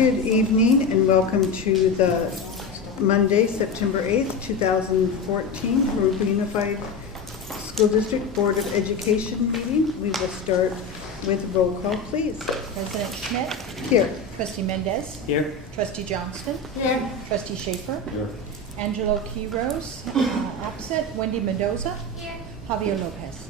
Good evening and welcome to the Monday, September 8th, 2014, Jurupa Unified School District Board of Education meeting. We will start with roll call, please. President Schmidt? Here. Trustee Mendez? Here. Trustee Johnston? Here. Trustee Schaefer? Here. Angelo Quiros, absent. Wendy Mendoza? Here. Javier Lopez.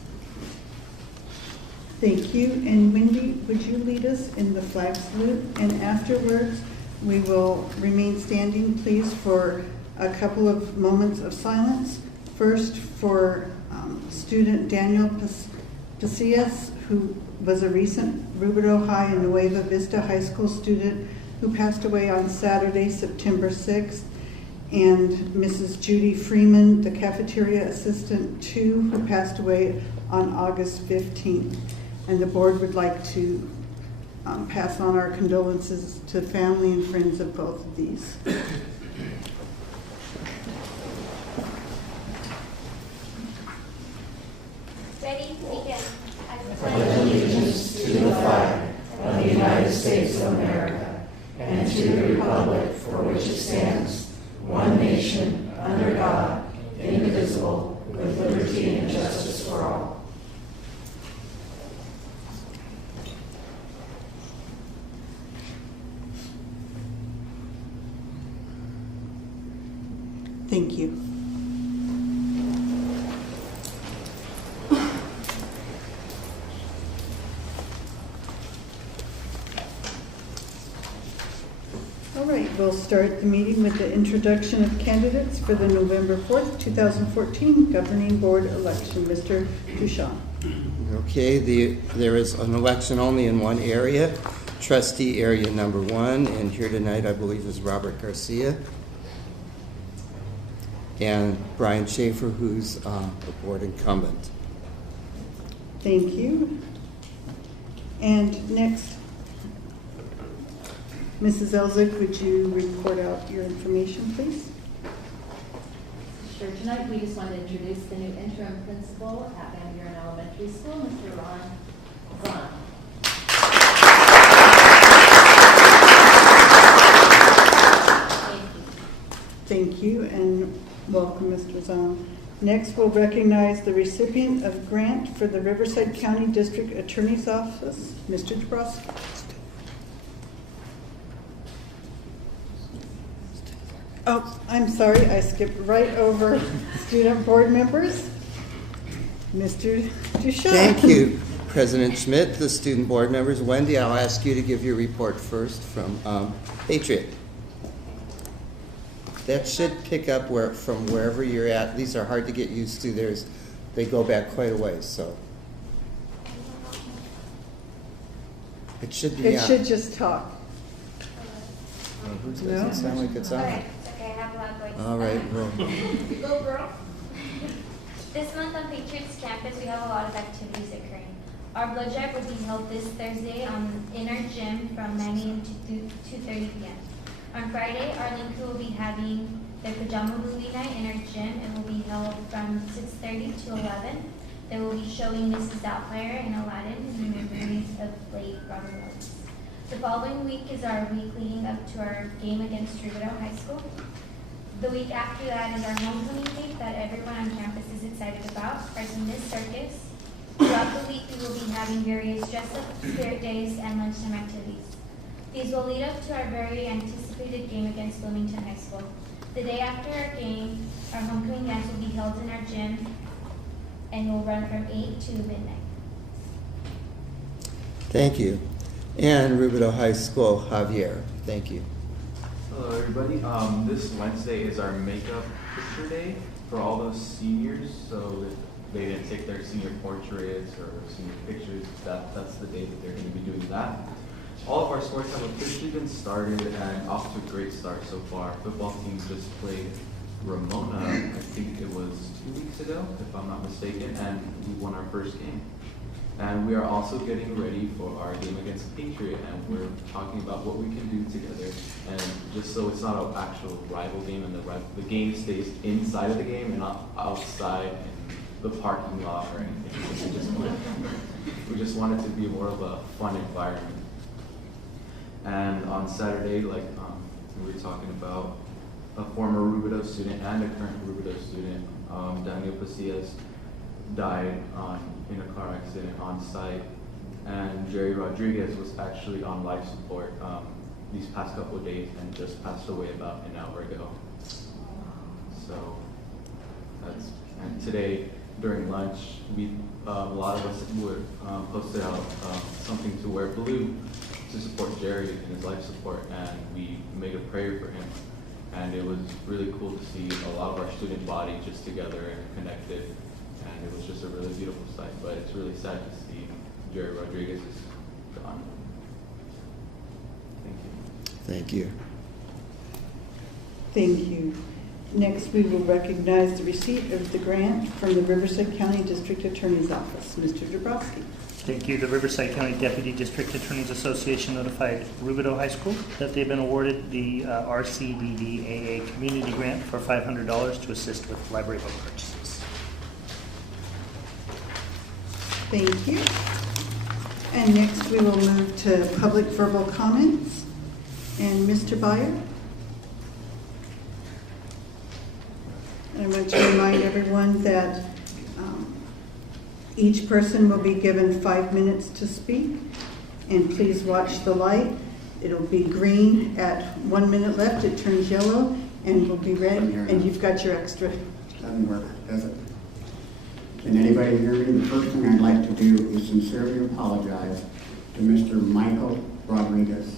Thank you. And Wendy, would you lead us in the flag salute? And afterwards, we will remain standing, please, for a couple of moments of silence. First, for student Daniel Pasillas, who was a recent Rubidoux High and Nueva Vista High School student who passed away on Saturday, September 6th. And Mrs. Judy Freeman, the cafeteria assistant 2, who passed away on August 15th. And the board would like to pass on our condolences to family and friends of both of these. Ready? Begin. I pledge allegiance to the flag of the United States of America and to the republic for which it stands, one nation, under God, indivisible, with liberty and justice for all. Thank you. All right, we'll start the meeting with the introduction of candidates for the November 4th, 2014 Governing Board election. Mr. Duchamp. Okay, there is an election only in one area, trustee area number 1, and here tonight I believe is Robert Garcia and Brian Schaefer, who's the board incumbent. Thank you. And next, Mrs. Elzig, would you report out your information, please? Sure. Tonight we just want to introduce the new interim principal at Van Buren Elementary School, Mr. Ron Zahn. Thank you, and welcome, Mr. Zahn. Next, we'll recognize the recipient of grant for the Riverside County District Attorney's Office, Mr. Dabrowski. Oh, I'm sorry, I skipped right over student board members. Mr. Duchamp. Thank you, President Schmidt, the student board members. Wendy, I'll ask you to give your report first from Patriot. That should pick up from wherever you're at. These are hard to get used to. They go back quite a ways, so. It should be It on. should just talk. Doesn't No? sound like it's on. Okay, it's okay. I have a loud voice. All right, well, Go, girl. This month on Patriots campus, we have a lot of activities occurring. Our blood drive will be held this Thursday in our gym from 9 a.m. to 2:30 p.m. On Friday, our link crew will be having their pajama movie night in our gym. It will be held from 6:30 to 11. They will be showing Mrs. Doubtfire and Aladdin in the memories of late Robert Williams. The following week is our week leading up to our game against Rubidoux High School. The week after that is our homecoming week that everyone on campus is excited about, our Miss Circus. Throughout the week, we will be having various dress-up, spirit days, and lunchtime activities. These will lead up to our very anticipated game against Bloomington High School. The day after our game, our homecoming dance will be held in our gym and will run from 8 to midnight. thank you. And Rubidoux High School, Javier, thank you. Hello everybody. This Wednesday is our makeup picture day for all those seniors. So if they didn't take their senior portraits or senior pictures, that's the day that they're going to be doing that. All of our sports have officially been started and off to a great start so far. Football team just played Ramona, I think it was 2 weeks ago, if I'm not mistaken, and we won our first game. And we are also getting ready for our game against Patriot, and we're talking about what we can do together. And just so it's not an actual rival game, and the game stays inside of the game and not outside in the parking lot or anything. We just want it to be more of a fun environment. And on Saturday, like we were talking about, a former Rubidoux student and a current Rubidoux student, Daniel Pasillas, died in a car accident on site. And Jerry Rodriguez was actually on life support these past couple of days and just passed away about an hour ago. So and today during lunch, a lot of us would posted out something to wear blue to support Jerry in his life support, and we made a prayer for him. And it was really cool to see a lot of our student body just together and connected, and it was just a really beautiful sight. But it's really sad to see Jerry Rodriguez is gone. Thank you. Thank you. Thank you. Next, we will recognize the receipt of the grant from the Riverside County District Attorney's Office. Mr. Dabrowski. Thank you. The Riverside County Deputy District Attorneys Association notified Rubidoux High School that they've been awarded the RCDDAA Community Grant for $500 to assist with library book purchases. Thank you. And next, we will move to public verbal comments. And Mr. Byer? I want to remind everyone that each person will be given 5 minutes to speak. And please watch the light. It'll be green at 1 minute left. It turns yellow and will be red. And you've got your extra. Doesn't work, does it? Can anybody hear me? The first thing I'd like to do is sincerely apologize to Mr. Michael Rodriguez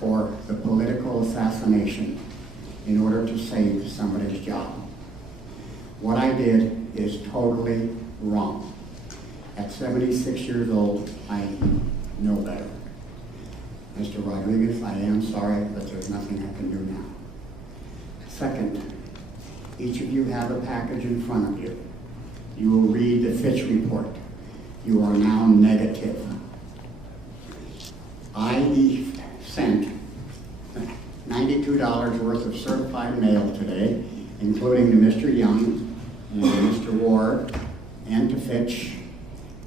for the political assassination in order to save somebody's job. What I did is totally wrong. At 76 years old, I know better. Mr. Rodriguez, I am sorry, but there's nothing I can do now. Second, each of you have a package in front of you. You will read the Fitch report. You are now negative. I sent $92 worth of certified mail today, including to Mr. Young and Mr. Ward and to Fitch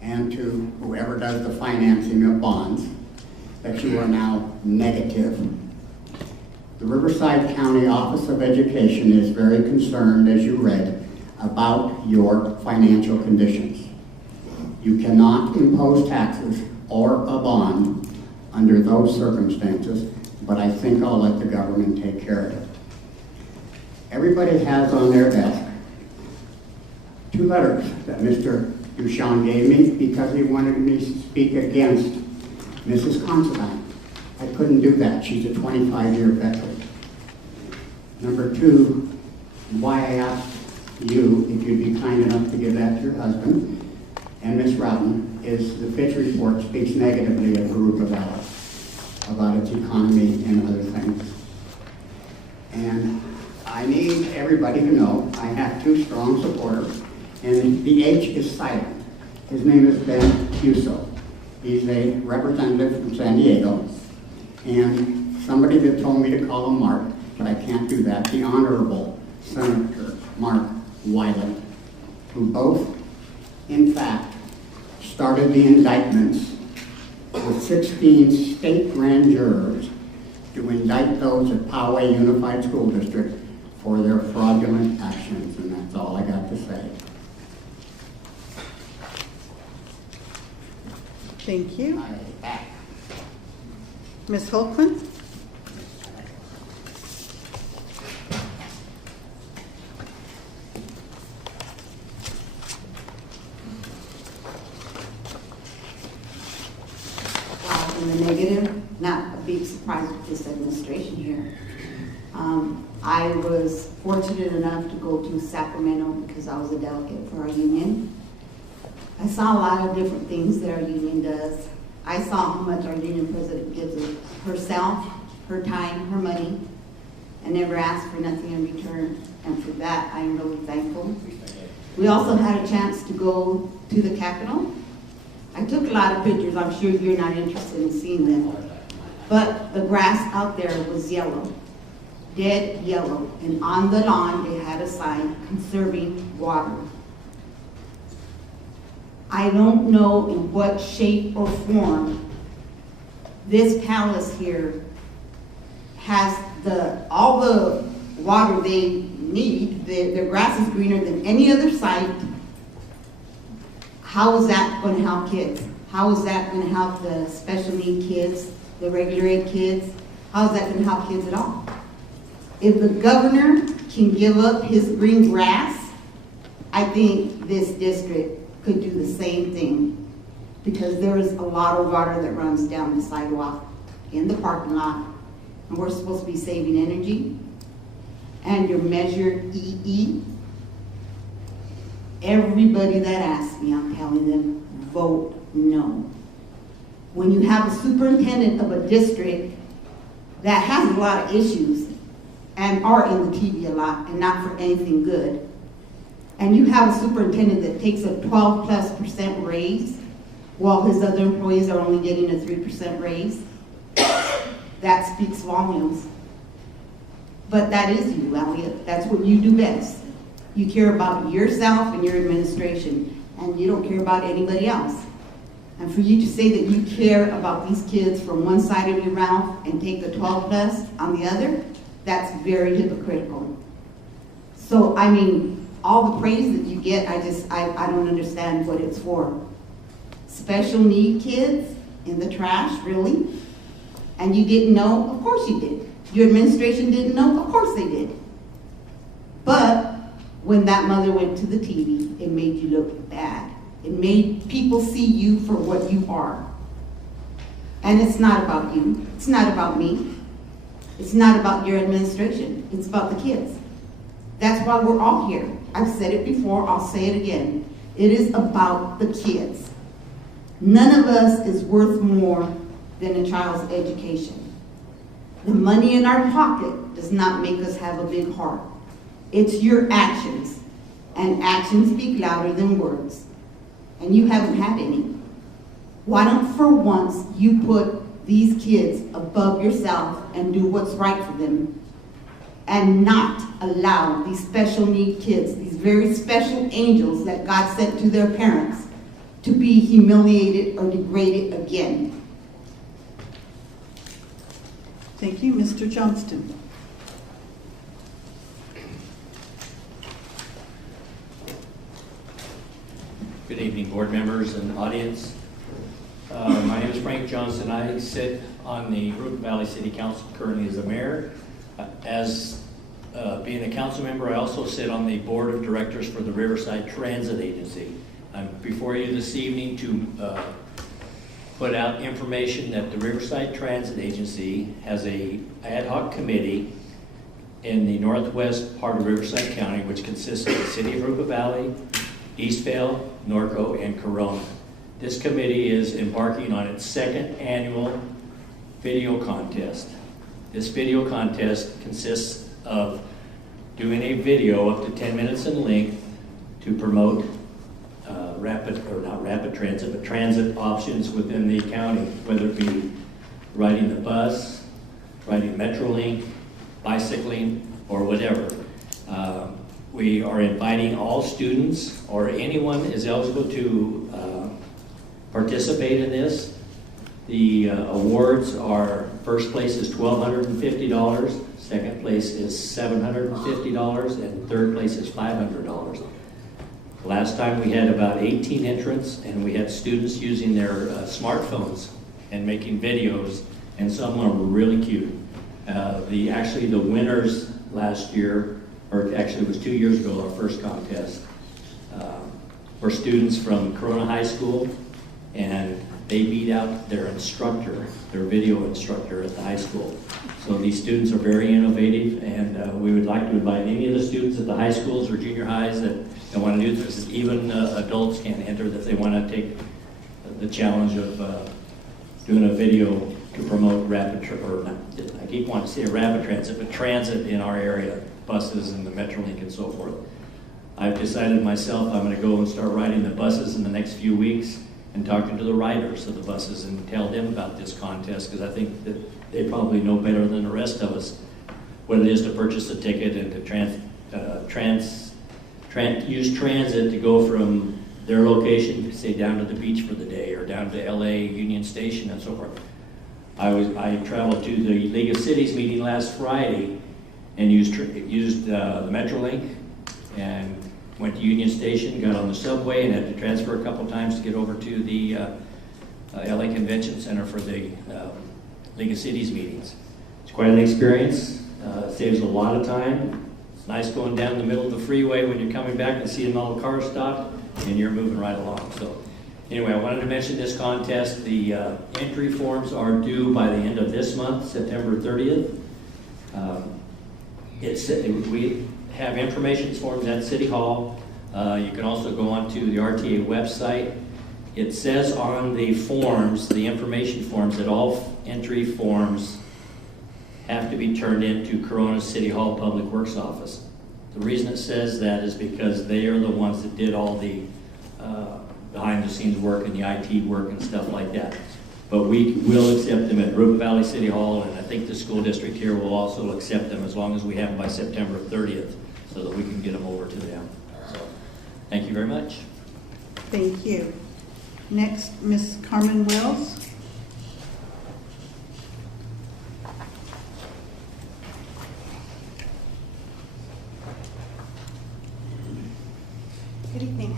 and to whoever does the financing of bonds, that you are now negative. The Riverside County Office of Education is very concerned, as you read, about your financial conditions. You cannot impose taxes or a bond under those circumstances, but I think I'll let the government take care of it. Everybody has on their desk 2 letters that Mr. Duchamp gave me because he wanted me to speak against Mrs. Considine. I couldn't do that. She's a 25-year veteran. Number 2, why I asked you if you'd be kind enough to give that to your husband and Ms. Routen is the Fitch report speaks negatively of Jurupa Valley, about its economy and other things. And I need everybody to know I have 2 strong supporters, and the H is silent. His name is Ben Huso. He's a representative from San Diego, and somebody that told me to call him Mark, but I can't do that, the Honorable Senator Mark Weiland, who both, in fact, started the indictments with 16 state grand jurors to indict those at Poway Unified School District for their fraudulent actions, and that's all I got to say. Thank you. Ms. Holkman? In the negative, not a big surprise with this administration here. I was fortunate enough to go to Sacramento because I was a delegate for our union. I saw a lot of different things that our union does. I saw how much our union president gives of herself, her time, her money, and never asked for nothing in return. And for that, I am really thankful. We also had a chance to go to the Capitol. I took a lot of pictures. I'm sure you're not interested in seeing them. But the grass out there was yellow, dead yellow. And on the lawn, they had a sign, conserving water. I don't know in what shape or form this palace here has all the water they need. Their grass is greener than any other site. How is that going to help kids? How is that going to help the special need kids, the regular ed kids? How is that going to help kids at all? If the governor can give up his green grass, I think this district could do the same thing, because there is a lot of water that runs down the sidewalk in the parking lot, and we're supposed to be saving energy. And your Measure EE, everybody that asks me, I'm telling them, vote no. When you have a superintendent of a district that has a lot of issues and are in the TV a lot and not for anything good, and you have a superintendent that takes a 12+% raise while his other employees are only getting a 3% raise, that speaks volumes. But that is you, Elliot. That's what you do best. You care about yourself and your administration, and you don't care about anybody else. And for you to say that you care about these kids from one side of your mouth and take the 12+ on the other, that's very hypocritical. So, I mean, all the praise that you get, I don't understand what it's for. Special need kids in the trash, really? And you didn't know? Of course you did. Your administration didn't know? Of course they did. But when that mother went to the TV, it made you look bad. It made people see you for what you are. And it's not about you. It's not about me. It's not about your administration. It's about the kids. That's why we're all here. I've said it before, I'll say it again. It is about the kids. None of us is worth more than a child's education. The money in our pocket does not make us have a big heart. It's your actions, and actions speak louder than words. And you haven't had any. Why don't for once you put these kids above yourself and do what's right for them, and not allow these special need kids, these very special angels that God sent to their parents, to be humiliated or degraded again. Thank you, Mr. Johnston. Good evening, board members and audience. My name is Frank Johnston. I sit on the Jurupa Valley City Council currently as a mayor. As being a council member, I also sit on the board of directors for the Riverside Transit Agency. I'm before you this evening to put out information that the Riverside Transit Agency has a ad hoc committee in the northwest part of Riverside County, which consists of the city of Jurupa Valley, Eastvale, Norco, and Corona. This committee is embarking on its second annual video contest. This video contest consists of doing a video up to 10 minutes in length to promote transit options within the county, whether it be riding the bus, riding Metrolink, bicycling, or whatever. We are inviting all students or anyone is eligible to participate in this. The awards are, first place is $1,250, second place is $750, and third place is $500. Last time we had about 18 entrants, and we had students using their smartphones and making videos, and some of them were really cute. Actually the winners last year, or actually it was 2 years ago, our first contest, were students from Corona High School, and they beat out their instructor, their video instructor at the high school. So these students are very innovative, and we would like to invite any of the students at the high schools or junior highs that want to do this. Even adults can enter if they want to take the challenge of doing a video to promote I keep wanting to say rapid transit, but transit in our area, buses and the Metrolink and so forth. I've decided myself I'm going to go and start riding the buses in the next few weeks and talking to the riders of the buses and tell them about this contest, because I think that they probably know better than the rest of us what it is to purchase a ticket and to use transit to go from their location, say down to the beach for the day or down to LA Union Station and so forth. I traveled to the League of Cities meeting last Friday and used the Metrolink and went to Union Station, got on the subway, and had to transfer a couple times to get over to the LA Convention Center for the League of Cities meetings. It's quite an experience. Saves a lot of time. It's nice going down the middle of the freeway when you're coming back and seeing all the cars stopped, and you're moving right along. So anyway, I wanted to mention this contest. The entry forms are due by the end of this month, September 30th. We have information forms at City Hall. You can also go onto the RTA website. It says on the forms, the information forms, that all entry forms have to be turned into Corona City Hall Public Works Office. The reason it says that is because they are the ones that did all the behind the scenes work and the IT work and stuff like that. But we will accept them at Jurupa Valley City Hall, and I think the school district here will also accept them as long as we have them by September 30th so that we can get them over to them. So, thank you very much. Thank you. Next, Ms. Carmen Wells. Good evening.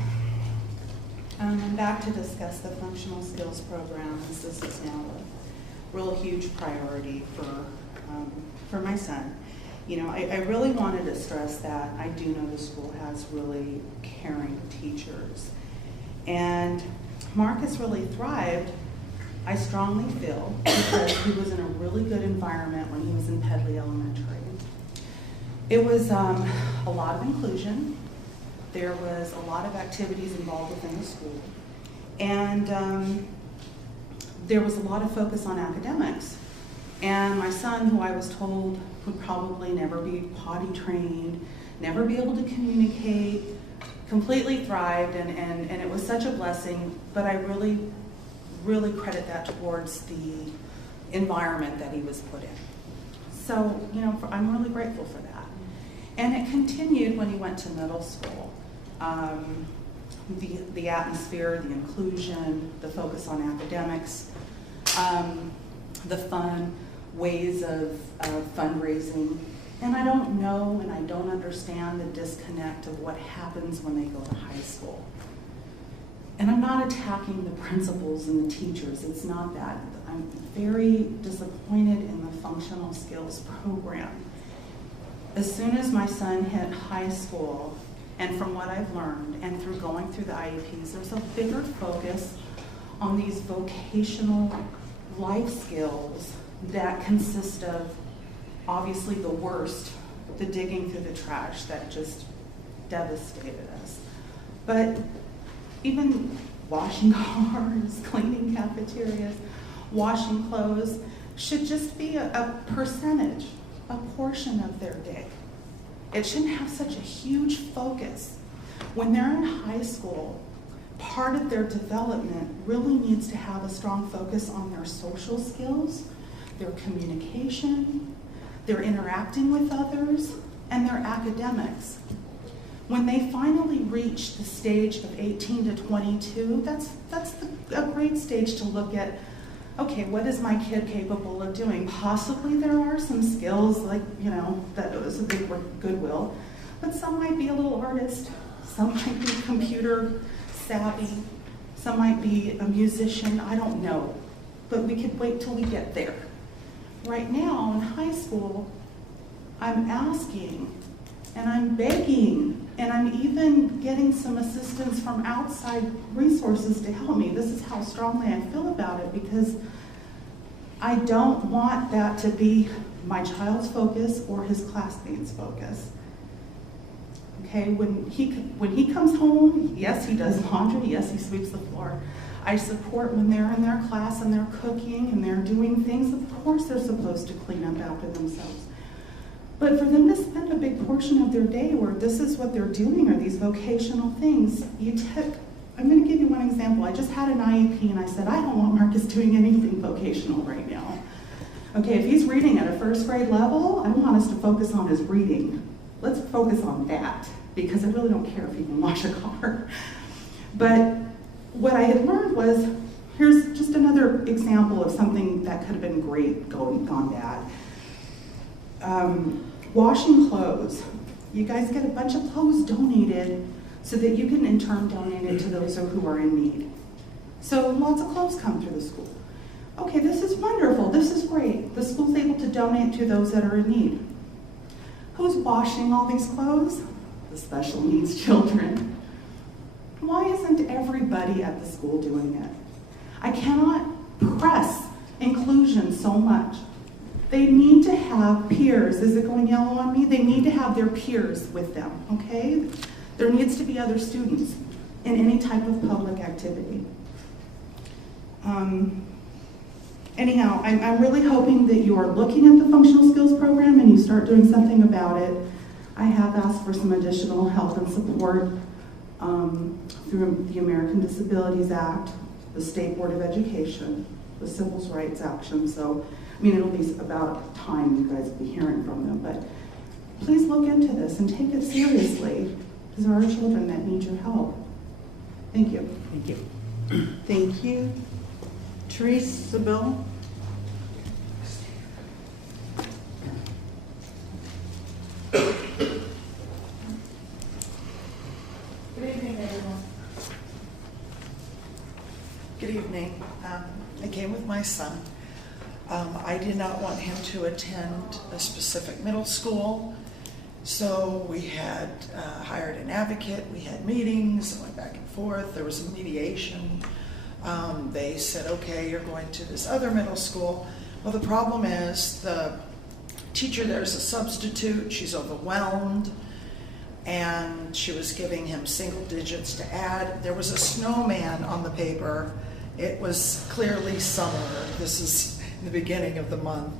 I'm back to discuss the functional skills program, as this is now a real huge priority for my son. You know, I really wanted to stress that I do know the school has really caring teachers. And Marcus really thrived, I strongly feel, because he was in a really good environment when he was in Pedley Elementary. It was a lot of inclusion. There was a lot of activities involved within the school. And there was a lot of focus on academics. And my son, who I was told would probably never be potty trained, never be able to communicate, completely thrived, and it was such a blessing, but I really, really credit that towards the environment that he was put in. So, you know, I'm really grateful for that. And it continued when he went to middle school. The atmosphere, the inclusion, the focus on academics, the fun ways of fundraising. And I don't know and I don't understand the disconnect of what happens when they go to high school. And I'm not attacking the principals and the teachers. It's not that. I'm very disappointed in the functional skills program. As soon as my son hit high school, and from what I've learned, and through going through the IEPs, there's a bigger focus on these vocational life skills that consist of, obviously, the worst, the digging through the trash that just devastated us. But even washing cars, cleaning cafeterias, washing clothes should just be a percentage, a portion of their day. It shouldn't have such a huge focus. When they're in high school, part of their development really needs to have a strong focus on their social skills, their communication, their interacting with others, and their academics. When they finally reach the stage of 18 to 22, that's a great stage to look at, okay, what is my kid capable of doing? Possibly there are some skills, like, you know, that it was a big goodwill, but some might be a little artist, some might be computer savvy, some might be a musician, I don't know. But we could wait till we get there. Right now in high school, I'm asking and I'm begging and I'm even getting some assistance from outside resources to help me. This is how strongly I feel about it, because I don't want that to be my child's focus or his classmates' focus. Okay, when he comes home, yes, he does laundry, yes, he sweeps the floor. I support when they're in their class and they're cooking and they're doing things. Of course they're supposed to clean up after themselves. But for them to spend a big portion of their day where this is what they're doing, or these vocational things, I'm going to give you one example. I just had an IEP and I said, I don't want Marcus doing anything vocational right now. Okay, if he's reading at a first grade level, I want us to focus on his reading. Let's focus on that, because I really don't care if he can wash a car. But what I had learned was Here's just another example of something that could have been great gone bad. Washing clothes. You guys get a bunch of clothes donated so that you can in turn donate it to those who are in need. So lots of clothes come through the school. Okay, this is wonderful. This is great. The school's able to donate to those that are in need. Who's washing all these clothes? The special needs children. Why isn't everybody at the school doing it? I cannot press inclusion so much. They need to have peers. Is it going yellow on me? They need to have their peers with them, okay? There needs to be other students in any type of public activity. Anyhow, I'm really hoping that you are looking at the functional skills program and you start doing something about it. I have asked for some additional help and support through the American Disabilities Act, the State Board of Education, the Civil Rights Action. So, I mean, it'll be about time you guys will be hearing from them, but please look into this and take it seriously, because there are children that need your help. Thank you. Thank you. Thank you. Therese Sabille. Good evening, everyone. Good evening. I came with my son. I did not want him to attend a specific middle school, so we had hired an advocate. We had meetings, went back and forth. There was a mediation. They said, okay, you're going to this other middle school. Well, the problem is the teacher there is a substitute. She's overwhelmed, and she was giving him single digits to add. There was a snowman on the paper. It was clearly summer. This is the beginning of the month.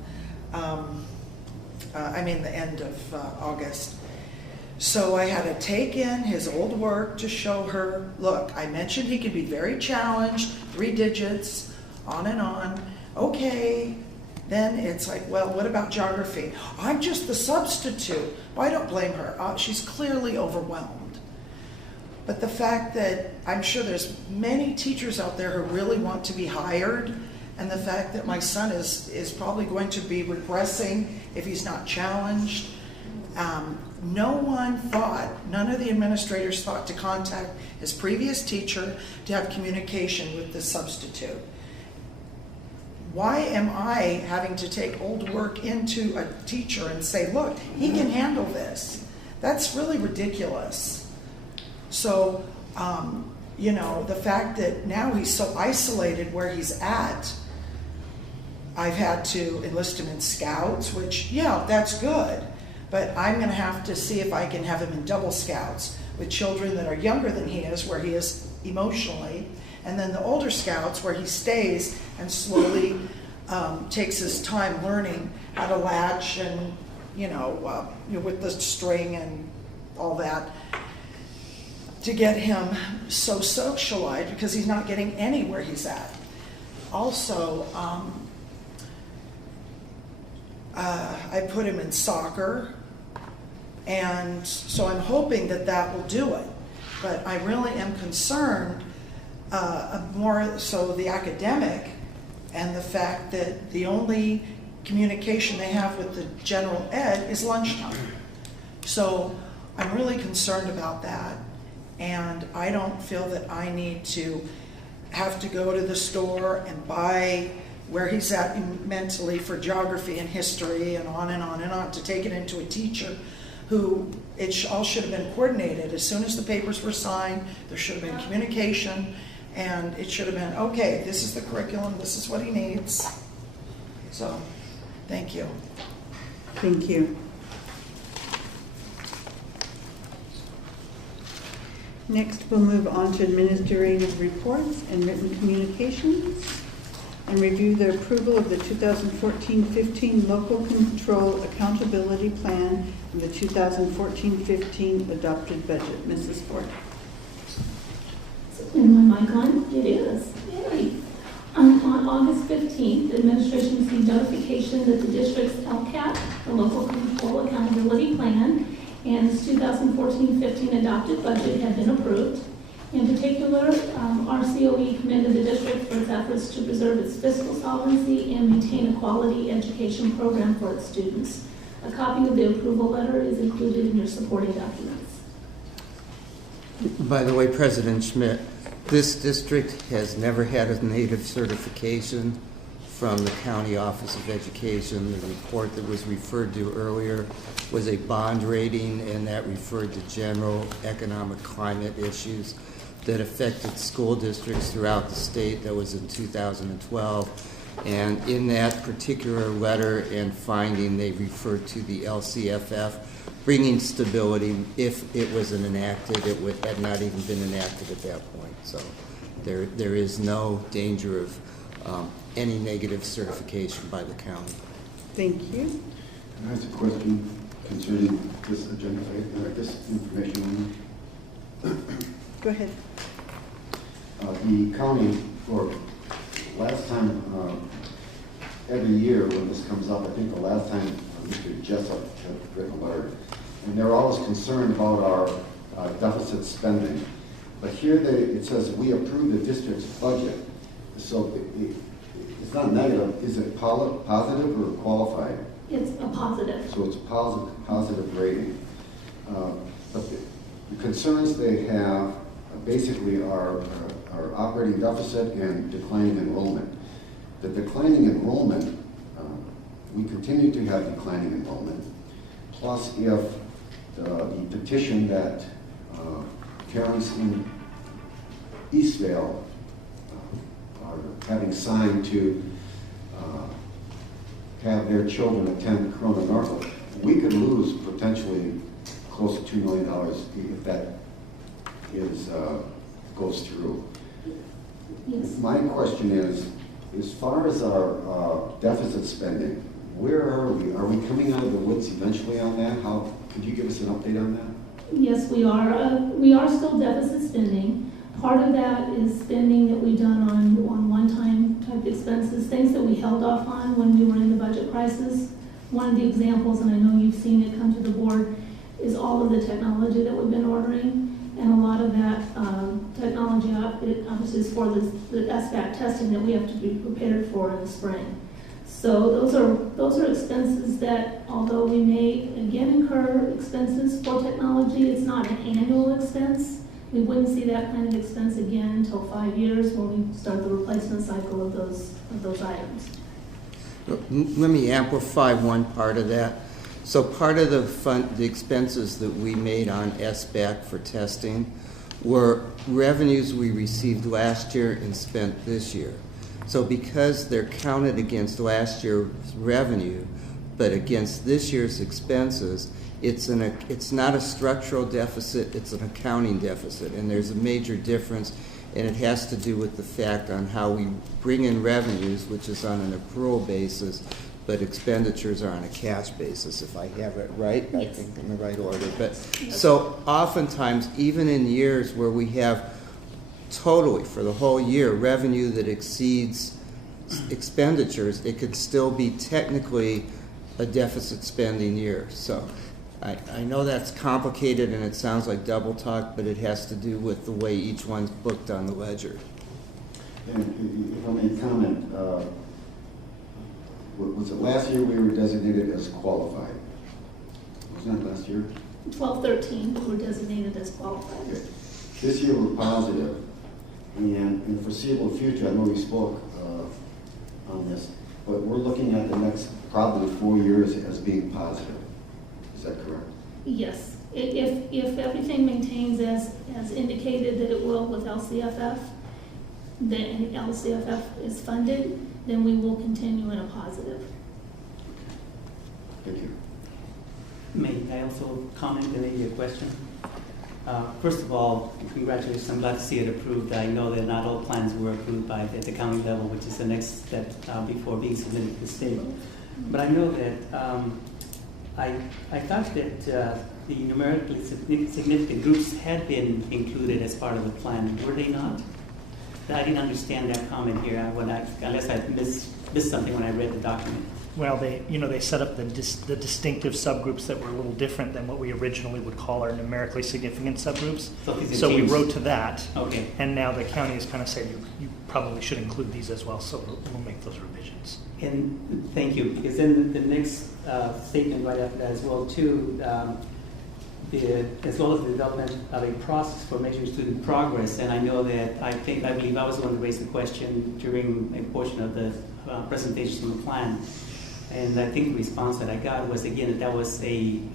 The end of August. So I had to take in his old work to show her, look, I mentioned he could be very challenged, 3 digits, on and on. Okay, then it's like, well, what about geography? I'm just the substitute. Well, I don't blame her. She's clearly overwhelmed. But the fact that I'm sure there's many teachers out there who really want to be hired, and the fact that my son is probably going to be regressing if he's not challenged. None of the administrators thought to contact his previous teacher to have communication with the substitute. Why am I having to take old work into a teacher and say, look, he can handle this? That's really ridiculous. So, the fact that now he's so isolated where he's at, I've had to enlist him in scouts, which, yeah, that's good. But I'm going to have to see if I can have him in double scouts with children that are younger than he is, where he is emotionally, and then the older scouts where he stays and slowly takes his time learning how to latch and, with the string and all that, to get him so socialized, because he's not getting anywhere he's at. Also, I put him in soccer, and so I'm hoping that will do it. But I really am concerned more so the academic and the fact that the only communication they have with the general ed is lunchtime. So I'm really concerned about that, and I don't feel that I need to have to go to the store and buy where he's at mentally for geography and history and on and on and on, to take it into a teacher who all should have been coordinated. As soon as the papers were signed, there should have been communication, and it should have been, okay, this is the curriculum, this is what he needs. So, thank you. Thank you. Next, we'll move on to administrative reports and written communications, and review the approval of the 2014-15 Local Control Accountability Plan and the 2014-15 adopted budget. Mrs. Ford. Is my mic on? It is. Yay. On August 15th, the administration received notification that the district's LCAP, the Local Control Accountability Plan, and its 2014-15 adopted budget had been approved. In particular, RCOE commended the district for its efforts to preserve its fiscal solvency and maintain a quality education program for its students. A copy of the approval letter is included in your supporting documents. By the way, President Schmidt, this district has never had a native certification from the County Office of Education. The report that was referred to earlier was a bond rating, and that referred to general economic climate issues that affected school districts throughout the state. That was in 2012. And in that particular letter and finding, they referred to the LCFF bringing stability. If it wasn't enacted, it had not even been enacted at that point. So there is no danger of any negative certification by the county. Thank you. Can I ask a question concerning this agenda, this information? Go ahead. The county, for last time, every year when this comes up, I think the last time Mr. Jessup had written a letter, and they're always concerned about our deficit spending. But here it says we approve the district's budget. So it's not negative. Is it positive or qualified? It's a positive. So it's a positive rating. But the concerns they have basically are operating deficit and declining enrollment. The declining enrollment, we continue to have declining enrollment. Plus, if the petition that parents in Eastvale are having signed to have their children attend Corona Norfolk, we could lose potentially close to $2 million if that goes through. Yes. My question is, as far as our deficit spending, where are we? Are we coming out of the woods eventually on that? Could you give us an update on that? Yes, we are. We are still deficit spending. Part of that is spending that we've done on one-time type expenses, things that we held off on when we were in the budget crisis. One of the examples, and I know you've seen it come to the board, is all of the technology that we've been ordering. And a lot of that technology, it obviously is for the SBAC testing that we have to be prepared for in the spring. So those are expenses that, although we may again incur expenses for technology, it's not an annual expense. We wouldn't see that kind of expense again until 5 years when we start the replacement cycle of those items. Let me amplify one part of that. So part of the expenses that we made on SBAC for testing were revenues we received last year and spent this year. So because they're counted against last year's revenue, but against this year's expenses, it's not a structural deficit, it's an accounting deficit. And there's a major difference, and it has to do with the fact on how we bring in revenues, which is on an accrual basis, but expenditures are on a cash basis, if I have it right, yes. I think in the right order. But so oftentimes, even in years where we have totally, for the whole year, revenue that exceeds expenditures, it could still be technically a deficit spending year. So I know that's complicated and it sounds like double talk, but it has to do with the way each one's booked on the ledger. And if I may comment, was it last year we were designated as qualified? Wasn't that last year? 12-13, we were designated as qualified. Okay. This year we're positive. And in the foreseeable future, I know we spoke on this, but we're looking at the next probably 4 years as being positive. Is that correct? Yes. If everything maintains as indicated that it will with LCFF, then LCFF is funded, then we will continue in a positive. Thank you. May I also comment and maybe a question? First of all, congratulations. I'm glad to see it approved. I know that not all plans were approved at the county level, which is the next step before being submitted to the state. But I know that I thought that the numerically significant groups had been included as part of the plan. Were they not? I didn't understand that comment here unless I missed something when I read the document. Well, they set up the distinctive subgroups that were a little different than what we originally would call our numerically significant subgroups. So we wrote to that. Okay. And now the county has kind of said you probably should include these as well, so we'll make those revisions. And thank you, because then the next statement right after that as well too, as well as the development of a process for measuring student progress. And I know that I believe I was the one who raised the question during a portion of the presentation on the plan. And I think the response that I got was, again, that was an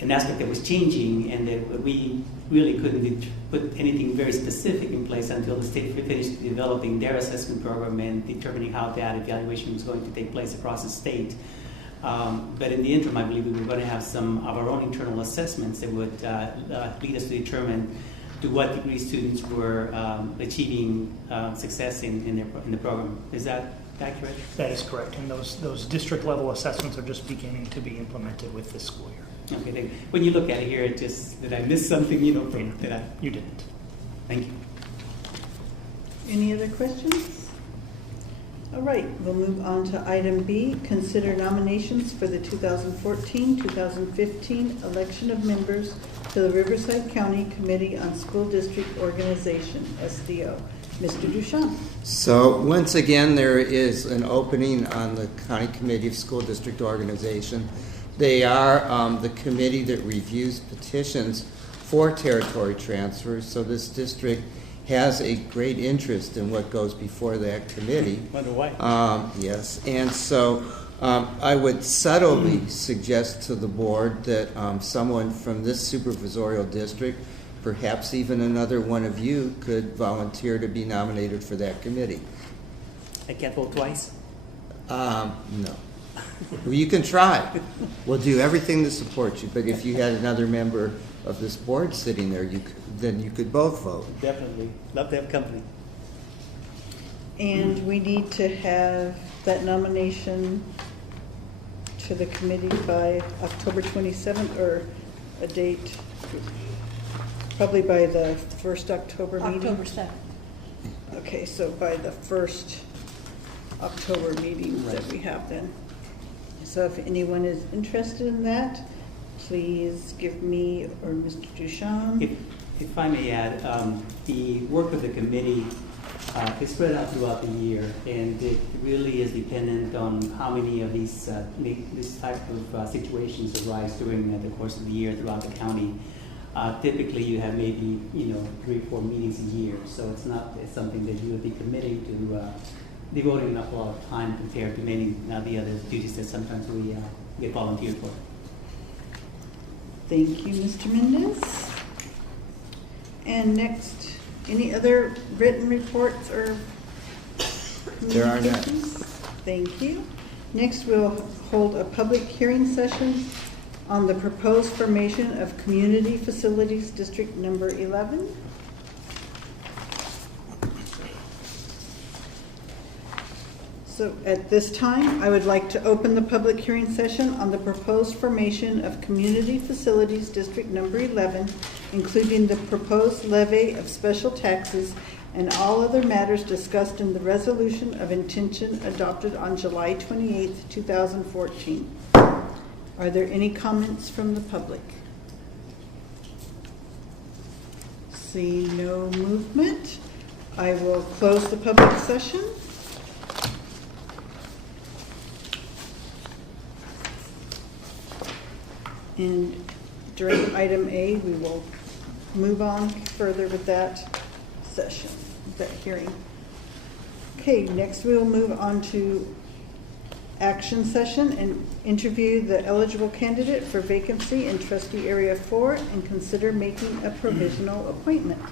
aspect that was changing, and that we really couldn't put anything very specific in place until the state finished developing their assessment program and determining how that evaluation was going to take place across the state. But in the interim, I believe we were going to have some of our own internal assessments that would lead us to determine to what degree students were achieving success in the program. Is that accurate? That is correct, and those district level assessments are just beginning to be implemented with this school year. Okay, when you look at it here, it just, did I miss something, You didn't. Thank you. Any other questions? All right, we'll move on to item B, consider nominations for the 2014-2015 election of members to the Riverside County Committee on School District Organization, SDO. Mr. Duchamp. So once again, there is an opening on the County Committee of School District Organization. They are the committee that reviews petitions for territory transfers, so this district has a great interest in what goes before that committee. Wonder why? Yes, and so I would subtly suggest to the board that someone from this supervisorial district, perhaps even another one of you, could volunteer to be nominated for that committee. I can't vote twice? No. Well, you can try. We'll do everything to support you, but if you had another member of this board sitting there, then you could both vote. Definitely. Love to have company. And we need to have that nomination to the committee by October 27th, or a date, probably by the first October meeting? October 7th. Okay, so by the first October meeting that we have then. So if anyone is interested in that, please give me or Mr. Duchamp. If I may add, the work of the committee is spread out throughout the year, and it really is dependent on how many of these this type of situations arise during the course of the year throughout the county. Typically, you have maybe 3 or 4 meetings a year, so it's something that you would be committing to devoting an awful lot of time compared to many of the other duties that sometimes we get volunteered for. Thank you, Mr. Mendez. And next, any other written reports or There are none. Thank you. Next, we'll hold a public hearing session on the proposed formation of Community Facilities District Number 11. So at this time, I would like to open the public hearing session on the proposed formation of Community Facilities District Number 11, including the proposed levy of special taxes and all other matters discussed in the resolution of intention adopted on July 28, 2014. Are there any comments from the public? See no movement. I will close the public session. And during item A, we will move on further with that session, that hearing. Okay, next we will move on to action session and interview the eligible candidate for vacancy in trustee area 4 and consider making a provisional appointment.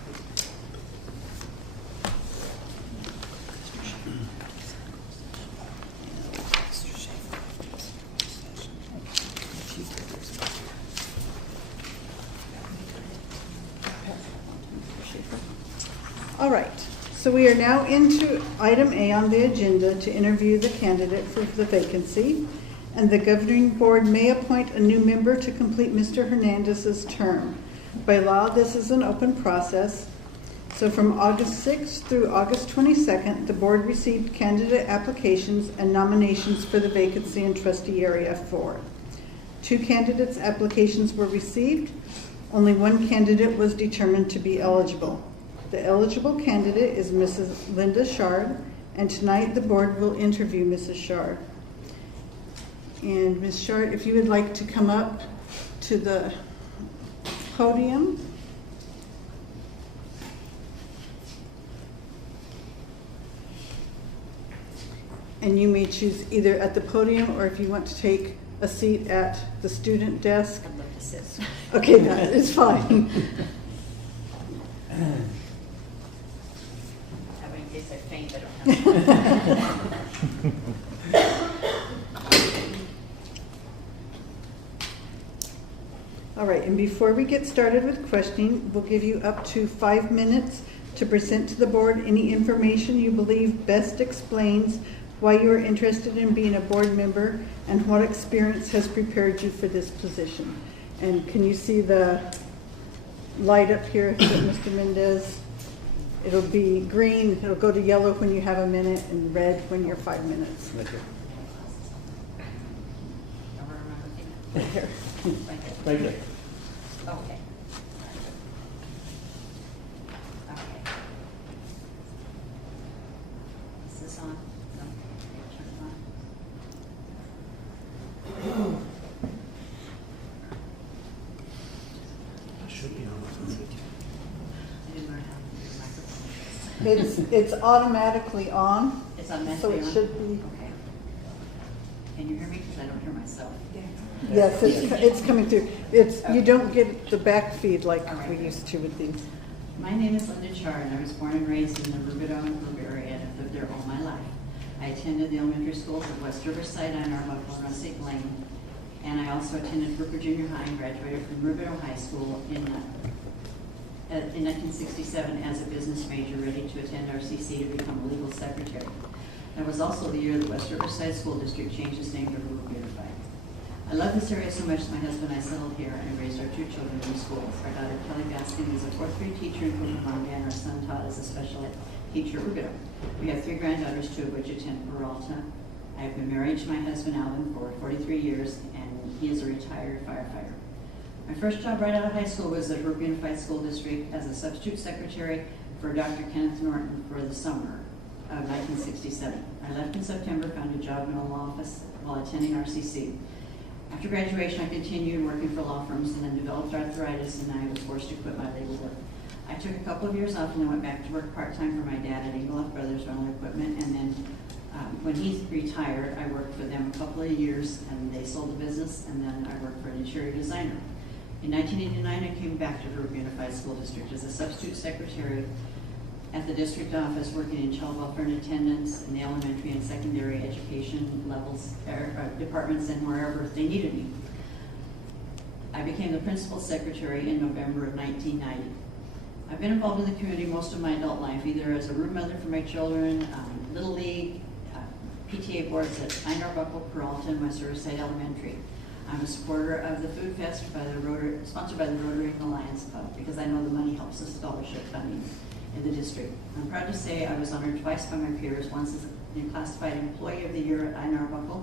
All right, so we are now into item A on the agenda to interview the candidate for the vacancy, and the governing board may appoint a new member to complete Mr. Hernandez's term. By law, this is an open process. So from August 6th through August 22nd, the board received candidate applications and nominations for the vacancy in trustee area 4. 2 candidates' applications were received. Only 1 candidate was determined to be eligible. The eligible candidate is Mrs. Linda Shard, and tonight the board will interview Mrs. Shard. And Ms. Shard, if you would like to come up to the podium. And you may choose either at the podium or if you want to take a seat at the student desk. I'd love to sit. Okay, that is fine. In case I faint, I don't have All right, and before we get started with questioning, we'll give you up to 5 minutes to present to the board any information you believe best explains why you are interested in being a board member and what experience has prepared you for this position. And can you see the light up here that Mr. Mendez? It'll be green, it'll go to yellow when you have a minute, and red when you're 5 minutes. Right here. Right there. Okay. Is this on? No. Turn it on. Should be on. I didn't learn how to use a microphone. It's automatically on. It's on meant So to be it on? should be. Okay. Can you hear me? Because I don't hear myself. Yes, it's coming through. You don't get the back feed like we used to with these. My name is Linda Chard. I was born and raised in the Rubidoux and Blue area and have lived there all my life. I attended the elementary schools of West Riverside, Ann Arbor, and Rustic Lane, and I also attended Ruper Junior High and graduated from Rubidoux High School in 1967 as a business major, ready to attend RCC to become a legal secretary. That was also the year the West Riverside School District changed its name to Ruber Unified. I love this area so much that my husband and I settled here and raised our 2 children in schools. Our daughter Kelly Baskin is a 4th grade teacher in Cook and our son Todd is a special ed teacher at Rubidoux. We have 3 granddaughters, 2 of which attend Peralta. I have been married to my husband Alvin for 43 years and he is a retired firefighter. My first job right out of high school was at Rubidoux Unified School District as a substitute secretary for Dr. Kenneth Norton for the summer of 1967. I left in September, found a job in a law office while attending RCC. After graduation, I continued working for law firms and then developed arthritis and I was forced to quit my legal work. I took a couple of years off and then went back to work part-time for my dad at Ingolf Brothers Rental Equipment, and then when he retired, I worked for them a couple of years and they sold the business, and then I worked for an interior designer. In 1989, I came back to Rubidoux Unified School District as a substitute secretary at the district office, working in child welfare and attendance in the elementary and secondary education levels, departments, and wherever they needed me. I became the principal secretary in November of 1990. I've been involved in the community most of my adult life, either as a room mother for my children, Little League, PTA boards at Ann Arbor, Peralta, and West Riverside Elementary. I'm a supporter of the Food Fest sponsored by the Rotary Alliance Club, because I know the money helps the scholarship funding in the district. I'm proud to say I was honored twice by my peers, once as the classified employee of the year at Ann Arbor,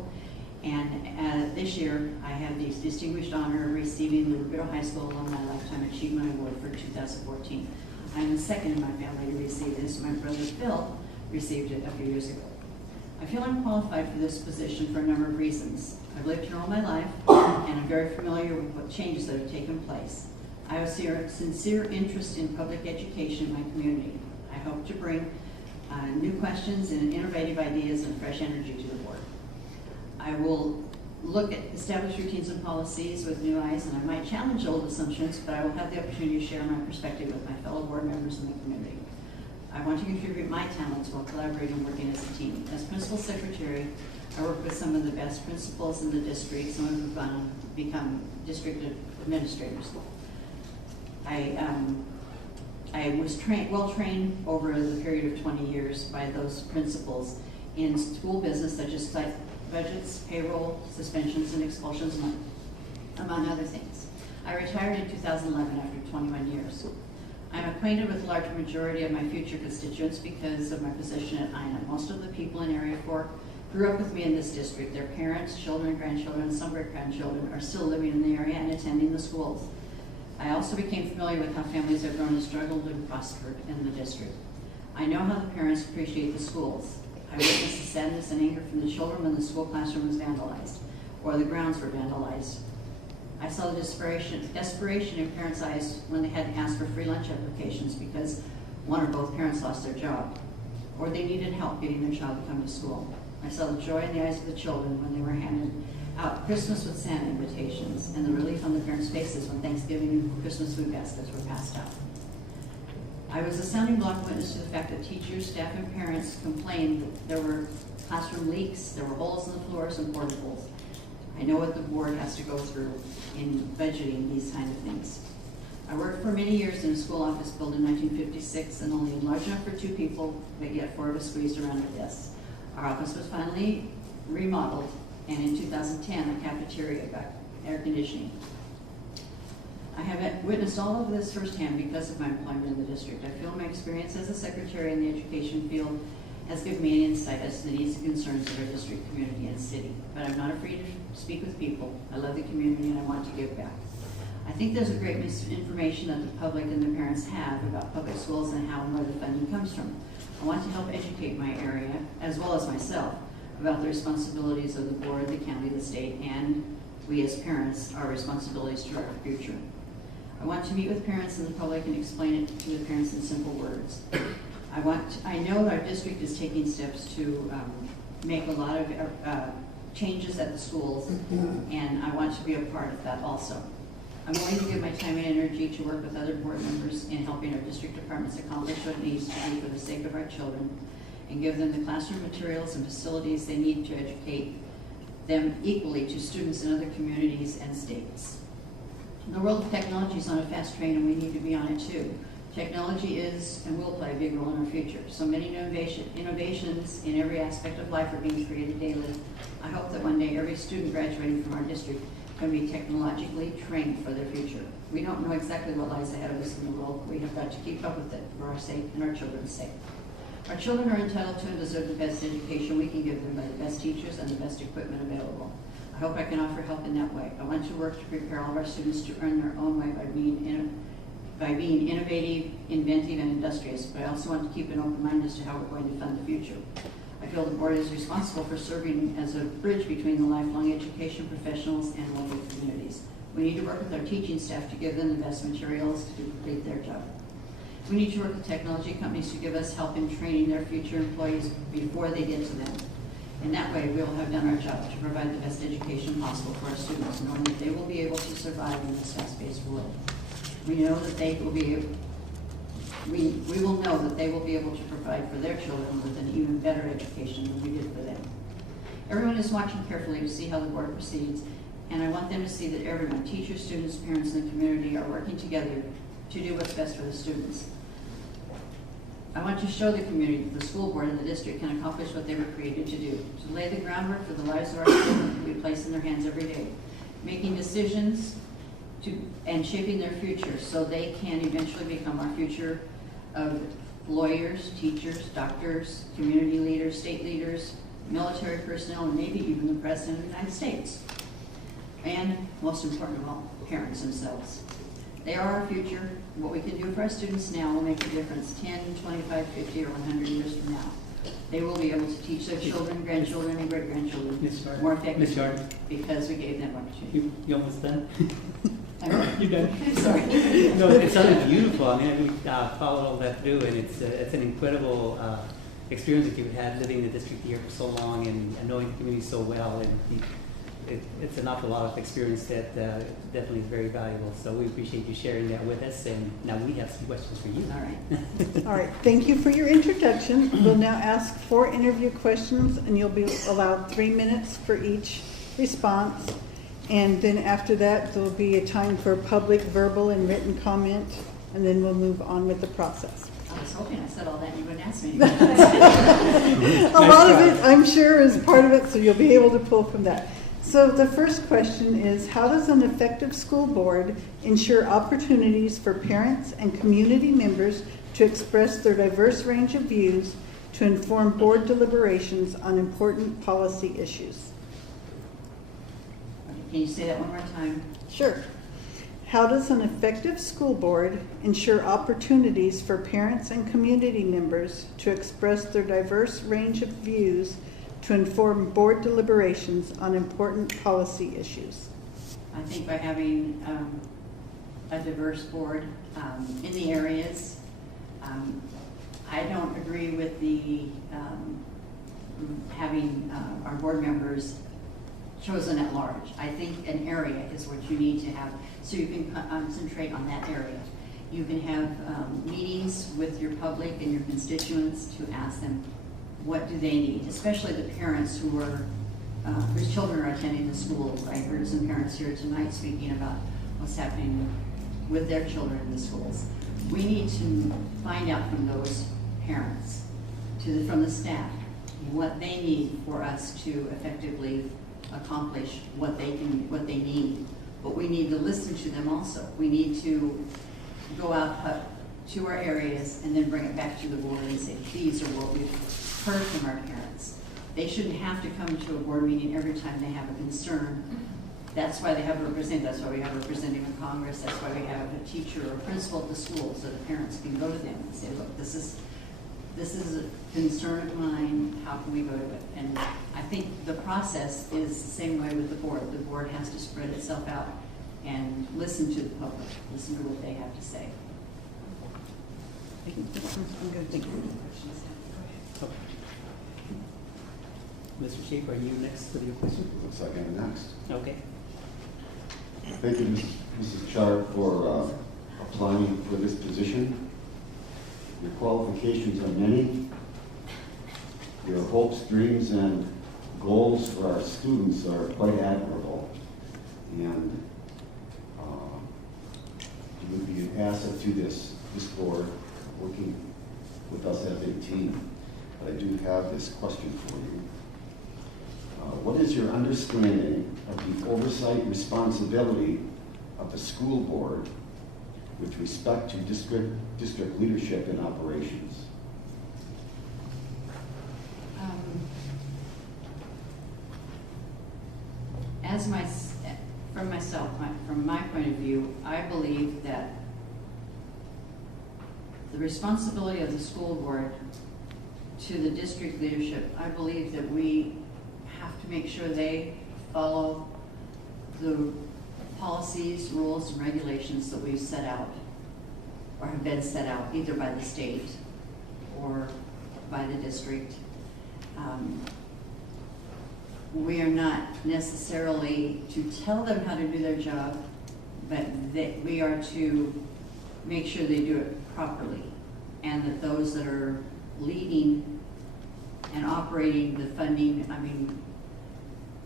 and this year I have the distinguished honor of receiving the Rubidoux High School Alumni Lifetime Achievement Award for 2014. I'm the second in my family to receive this. My brother Phil received it a few years ago. I feel I'm qualified for this position for a number of reasons. I've lived here all my life, and I'm very familiar with what changes that have taken place. I have a sincere interest in public education in my community. I hope to bring new questions and innovative ideas and fresh energy to the board. I will look at established routines and policies with new eyes, and I might challenge old assumptions, but I will have the opportunity to share my perspective with my fellow board members in the community. I want to contribute my talents while collaborating and working as a team. As principal secretary, I work with some of the best principals in the district, some of whom have become district administrators. I was well trained over the period of 20 years by those principals in school business, such as site budgets, payroll, suspensions, and expulsions, among other things. I retired in 2011 after 21 years. I'm acquainted with a large majority of my future constituents because of my position at INA. Most of the people in Area 4 grew up with me in this district. Their parents, children, grandchildren, and some great-grandchildren are still living in the area and attending the schools. I also became familiar with how families have grown and struggled and prospered in the district. I know how the parents appreciate the schools. I witnessed the sadness and anger from the children when the school classroom was vandalized or the grounds were vandalized. I saw the desperation in parents' eyes when they had to ask for free lunch applications because one or both parents lost their job or they needed help getting their child to come to school. I saw the joy in the eyes of the children when they were handed out Christmas with Santa invitations and the relief on the parents' faces when Thanksgiving and Christmas food baskets were passed out. I was a sounding block witness to the fact that teachers, staff, and parents complained that there were classroom leaks, there were holes in the floors and portables. I know what the board has to go through in budgeting these kind of things. I worked for many years in a school office built in 1956 and only large enough for 2 people, but yet 4 of us squeezed around a desk. Our office was finally remodeled, and in 2010, the cafeteria got air conditioning. I have witnessed all of this firsthand because of my employment in the district. I feel my experience as a secretary in the education field has given me an insight as to the needs and concerns of our district, community, and city. But I'm not afraid to speak with people. I love the community and I want to give back. I think there's a great misinformation that the public and the parents have about public schools and how and where the funding comes from. I want to help educate my area, as well as myself, about the responsibilities of the board, the county, the state, and we as parents, our responsibilities to our future. I want to meet with parents and the public and explain it to the parents in simple words. I know our district is taking steps to make a lot of changes at the schools, and I want to be a part of that also. I'm willing to give my time and energy to work with other board members in helping our district departments accomplish what it needs to be for the sake of our children and give them the classroom materials and facilities they need to educate them equally to students in other communities and states. The world of technology is on a fast train and we need to be on it too. Technology is and will play a big role in our future. So many new innovations in every aspect of life are being created daily. I hope that one day every student graduating from our district can be technologically trained for their future. We don't know exactly what lies ahead of us in the world. We have got to keep up with it for our sake and our children's sake. Our children are entitled to and deserve the best education we can give them by the best teachers and the best equipment available. I hope I can offer help in that way. I want to work to prepare all of our students to earn their own way by being innovative, inventive, and industrious, but I also want to keep an open mind as to how we're going to fund the future. I feel the board is responsible for serving as a bridge between the lifelong education professionals and local communities. We need to work with our teaching staff to give them the best materials to complete their job. We need to work with technology companies to give us help in training their future employees before they get to them. In that way, we will have done our job to provide the best education possible for our students, knowing that they will be able to survive in this fast-paced world. We know that they will be able, we will know that they will be able to provide for their children with an even better education than we did for them. Everyone is watching carefully to see how the board proceeds, and I want them to see that everyone, teachers, students, parents, and the community are working together to do what's best for the students. I want to show the community that the school board and the district can accomplish what they were created to do, to lay the groundwork for the lives of our children that we place in their hands every day, making decisions and shaping their future so they can eventually become our future of lawyers, teachers, doctors, community leaders, state leaders, military personnel, and maybe even the President of the United States. And most important of all, parents themselves. They are our future. What we can do for our students now will make a difference 10, 25, 50, or 100 years from now. They will be able to teach their children, grandchildren, and great-grandchildren more effectively because we gave them opportunity. You almost done? You're done. I'm sorry. No, it sounded beautiful. I mean, we followed all that through, and it's an incredible experience that you've had living in the district here for so long and knowing the community so well. And it's an awful lot of experience that definitely is very valuable. So we appreciate you sharing that with us. And now we have some questions for you. All right. All right. Thank you for your introduction. We'll now ask 4 interview questions, and you'll be allowed 3 minutes for each response. And then after that, there'll be a time for public, verbal, and written comment, and then we'll move on with the process. I was hoping I said all that and you wouldn't ask me. A lot of it, I'm sure, is part of it, so you'll be able to pull from that. So the first question is, how does an effective school board ensure opportunities for parents and community members to express their diverse range of views to inform board deliberations on important policy issues? Can you say that one more time? Sure. How does an effective school board ensure opportunities for parents and community members to express their diverse range of views to inform board deliberations on important policy issues? I think by having a diverse board in the areas. I don't agree with the having our board members chosen at large. I think an area is what you need to have, so you can concentrate on that area. You can have meetings with your public and your constituents to ask them what do they need, especially the parents who are whose children are attending the schools. I heard some parents here tonight speaking about what's happening with their children in the schools. We need to find out from those parents, from the staff, what they need for us to effectively accomplish what they need. But we need to listen to them also. We need to go out to our areas and then bring it back to the board and say, these are what we've heard from our parents. They shouldn't have to come to a board meeting every time they have a concern. That's why they have a representative. That's why we have a representative in Congress. That's why we have a teacher or a principal at the school, so the parents can go to them and say, look, this is a concern of mine. How can we go to it? And I think the process is the same way with the board. The board has to spread itself out and listen to the public, listen to what they have to say. I'm good. Thank you. Okay. Mr. Chief, are you next with your question? Looks like I'm next. Okay. Thank you, Mrs. Char, for applying for this position. Your qualifications are many. Your hopes, dreams, and goals for our students are quite admirable. And you would be an asset to this board, working with us as a team. But I do have this question for you. What is your understanding of the oversight responsibility of the school board with respect to district leadership and operations? From my point of view, I believe that the responsibility of the school board to the district leadership, I believe that we have to make sure they follow the policies, rules, and regulations that we've set out or have been set out either by the state or by the district. We are not necessarily to tell them how to do their job, but that we are to make sure they do it properly, and that those that are leading and operating the funding, I mean,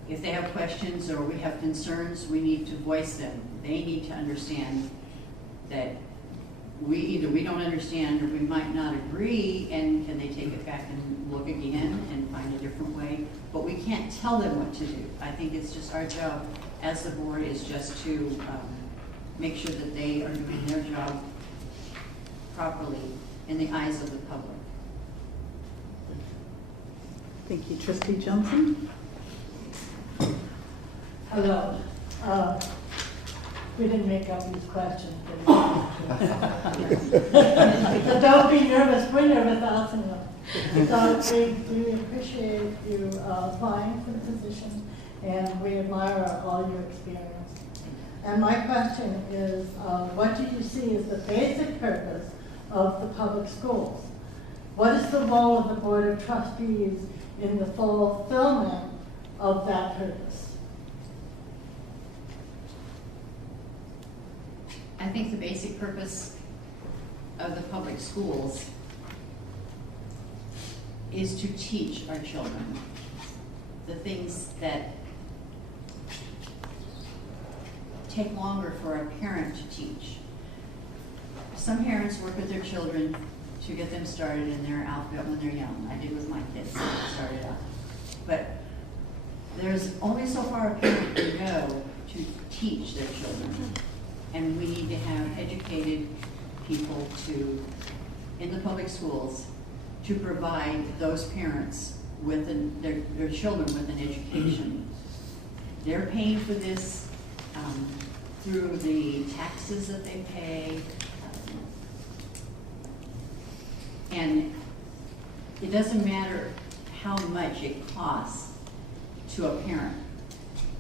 if they have questions or we have concerns, we need to voice them. They need to understand that we don't understand or we might not agree, and can they take it back and look again and find a different way? But we can't tell them what to do. I think it's just our job as the board is just to make sure that they are doing their job properly in the eyes of the public. Thank you. Trustee Johnson? Hello. We didn't make up these questions. So don't be nervous. We're nervous asking them. So we appreciate you applying for the position, and we admire all your experience. And my question is, what do you see as the basic purpose of the public schools? What is the role of the Board of Trustees in the fulfillment of that purpose? I think the basic purpose of the public schools is to teach our children the things that take longer for a parent to teach. Some parents work with their children to get them started in their alphabet when they're young. I did with my kids, so I started out. But there's only so far a parent can go to teach their children. And we need to have educated people in the public schools to provide those parents with their children with an education. They're paying for this through the taxes that they pay. And it doesn't matter how much it costs to a parent,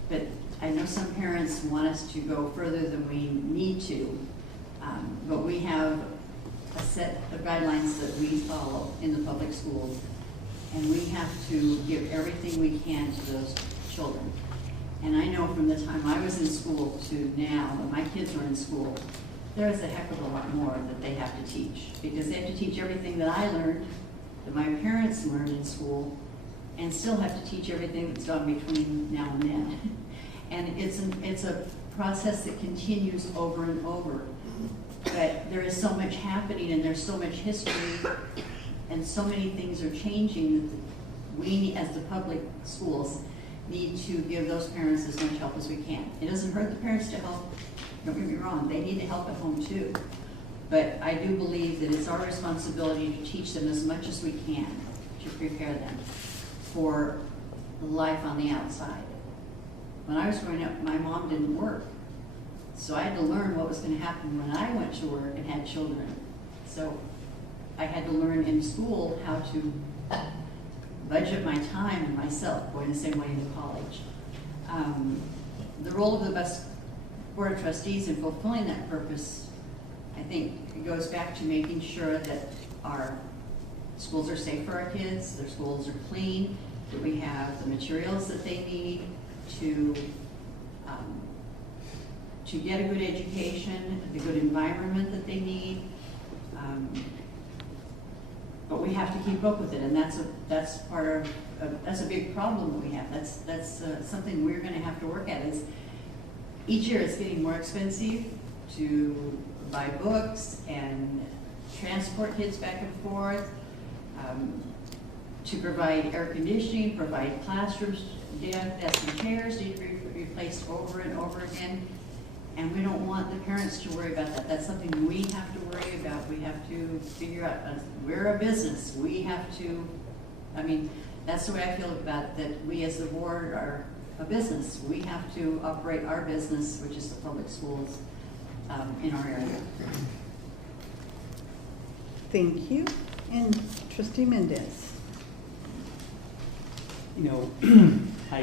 but I know some parents want us to go further than we need to, but we have a set of guidelines that we follow in the public schools, and we have to give everything we can to those children. And I know from the time I was in school to now, when my kids were in school, there is a heck of a lot more that they have to teach, because they have to teach everything that I learned, that my parents learned in school, and still have to teach everything that's gone between now and then. And it's a process that continues over and over. But there is so much happening, and there's so much history, and so many things are changing that we, as the public schools, need to give those parents as much help as we can. It doesn't hurt the parents to help. Don't get me wrong, they need to help at home too. But I do believe that it's our responsibility to teach them as much as we can to prepare them for life on the outside. When I was growing up, my mom didn't work. So I had to learn what was going to happen when I went to work and had children. So I had to learn in school how to budget my time and myself, going the same way into college. The role of the best Board of Trustees in fulfilling that purpose, I think it goes back to making sure that our schools are safe for our kids, their schools are clean, that we have the materials that they need to get a good education, the good environment that they need. But we have to keep up with it, and that's part of that's a big problem that we have. That's something we're going to have to work at. Is each year it's getting more expensive to buy books and transport kids back and forth, to provide air conditioning, provide classrooms, desks and chairs need to be replaced over and over again. And we don't want the parents to worry about that. That's something we have to worry about. We have to figure out, we're a business. We have to, that's the way I feel about it, that we as the board are a business. We have to operate our business, which is the public schools in our area. Thank you. And Trustee Mendez. You know, I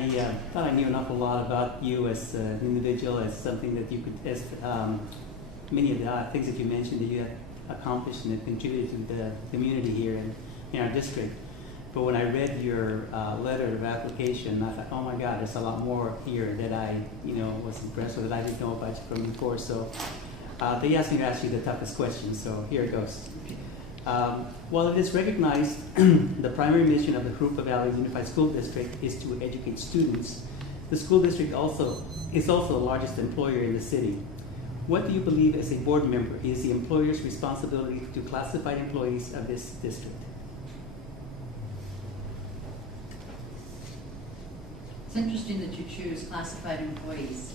thought I knew an awful lot about you as an individual, as something that you could, as many of the things that you mentioned that you have accomplished and have contributed to the community here in our district. But when I read your letter of application, I thought, oh my God, there's a lot more here that I, was impressed with that I didn't know about you from before. So they asked me to ask you the toughest question, so here it goes. While it is recognized the primary mission of the Jurupa Valley Unified School District is to educate students, the school district is also the largest employer in the city. What do you believe as a board member is the employer's responsibility to classified employees of this district? It's interesting that you choose classified employees,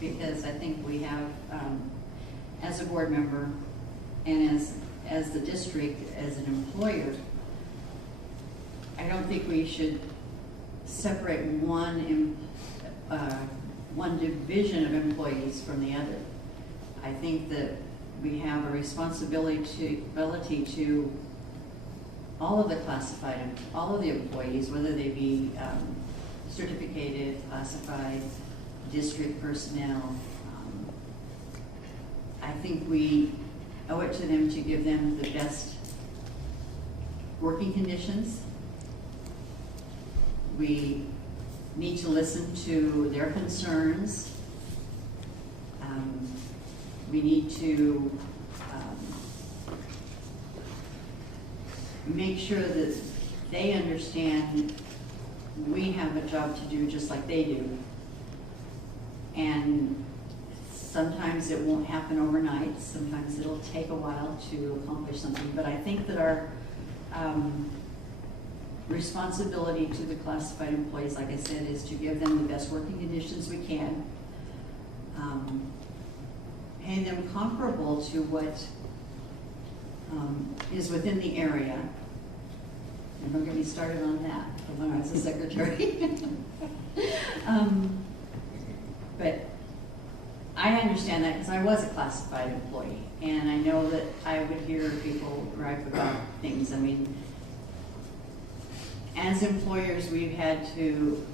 because I think we have, as a board member and as the district, as an employer, I don't think we should separate one division of employees from the other. I think that we have a responsibility to all of the classified, all of the employees, whether they be certificated, classified, district personnel. I think we owe it to them to give them the best working conditions. We need to listen to their concerns. We need to make sure that they understand we have a job to do just like they do. And sometimes it won't happen overnight. Sometimes it'll take a while to accomplish something. But I think that responsibility to the classified employees, like I said, is to give them the best working conditions we can. Pay them comparable to what is within the area. And don't get me started on that from when I was a secretary. But I understand that because I was a classified employee, and I know that I would hear people gripe about things. I mean, as employers, we have had to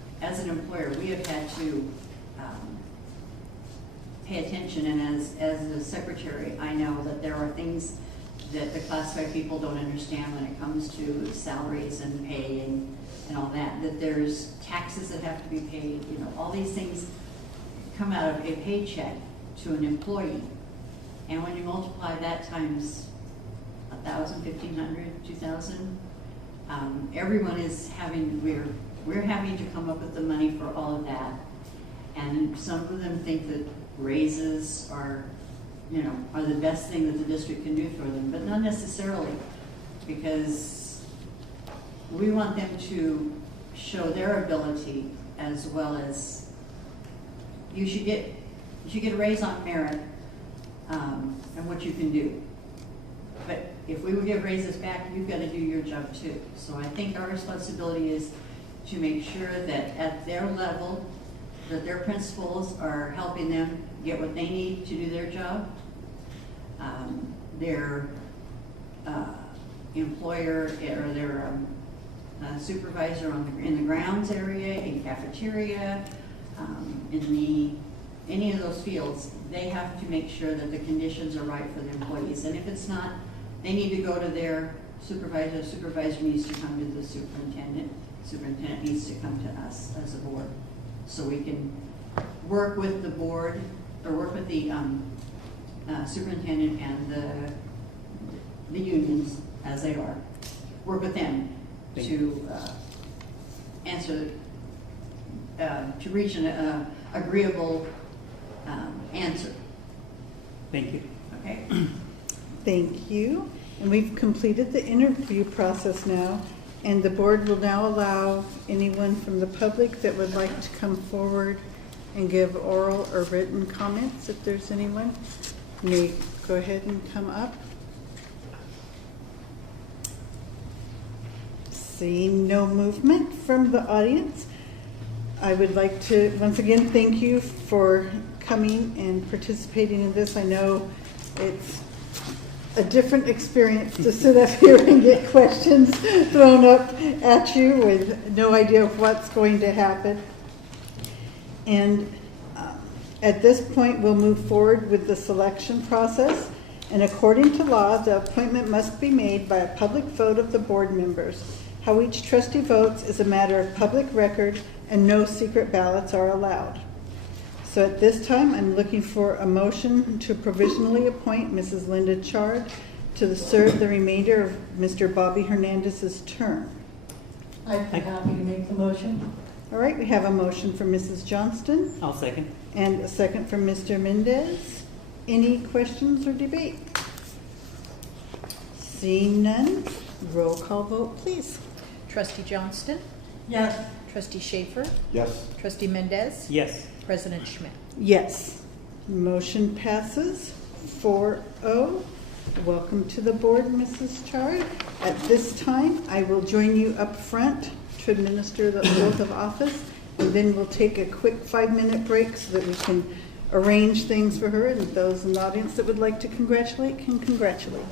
pay attention, and as a secretary, I know that there are things that the classified people don't understand when it comes to salaries and pay and all that, that there's taxes that have to be paid, you know, all these things come out of a paycheck to an employee. And when you multiply that times 1,000, 1,500, 2,000, everyone is having, we're having to come up with the money for all of that. And some of them think that raises are the best thing that the district can do for them, but not necessarily, because we want them to show their ability as well as you should get a raise on merit and what you can do. But if we would give raises back, you've got to do your job too. So I think our responsibility is to make sure that at their level, that their principals are helping them get what they need to do their job. Their employer or their supervisor in the grounds area, in cafeteria, in any of those fields, they have to make sure that the conditions are right for the employees. And if it's not, they need to go to their supervisor. Supervisor needs to come to the superintendent. Superintendent needs to come to us as a board, so we can work with the board or work with the superintendent and the unions as they are. Work with them to to reach an agreeable answer. Thank you. Okay. Thank you. And we've completed the interview process now, and the board will now allow anyone from the public that would like to come forward and give oral or written comments, if there's anyone. You may go ahead and come up. Seeing no movement from the audience, I would like to once again thank you for coming and participating in this. I know it's a different experience to sit up here and get questions thrown up at you with no idea of what's going to happen. And at this point, we'll move forward with the selection process. And according to law, the appointment must be made by a public vote of the board members. How each trustee votes is a matter of public record, and no secret ballots are allowed. So at this time, I'm looking for a motion to provisionally appoint Mrs. Linda Chard to serve the remainder of Mr. Bobby Hernandez's term. I'd be happy to make the motion. All right, we have a motion from Mrs. Johnston. I'll second. And a second from Mr. Mendez. Any questions or debate? Seeing none, roll call vote, please. Trustee Johnston? Yes. Trustee Schaefer? Yes. Trustee Mendez? Yes. President Schmidt? Yes. Motion passes 4-0. Welcome to the board, Mrs. Chard. At this time, I will join you up front to administer the oath of office, and then we'll take a quick 5-minute break so that we can arrange things for her, and those in the audience that would like to congratulate can congratulate.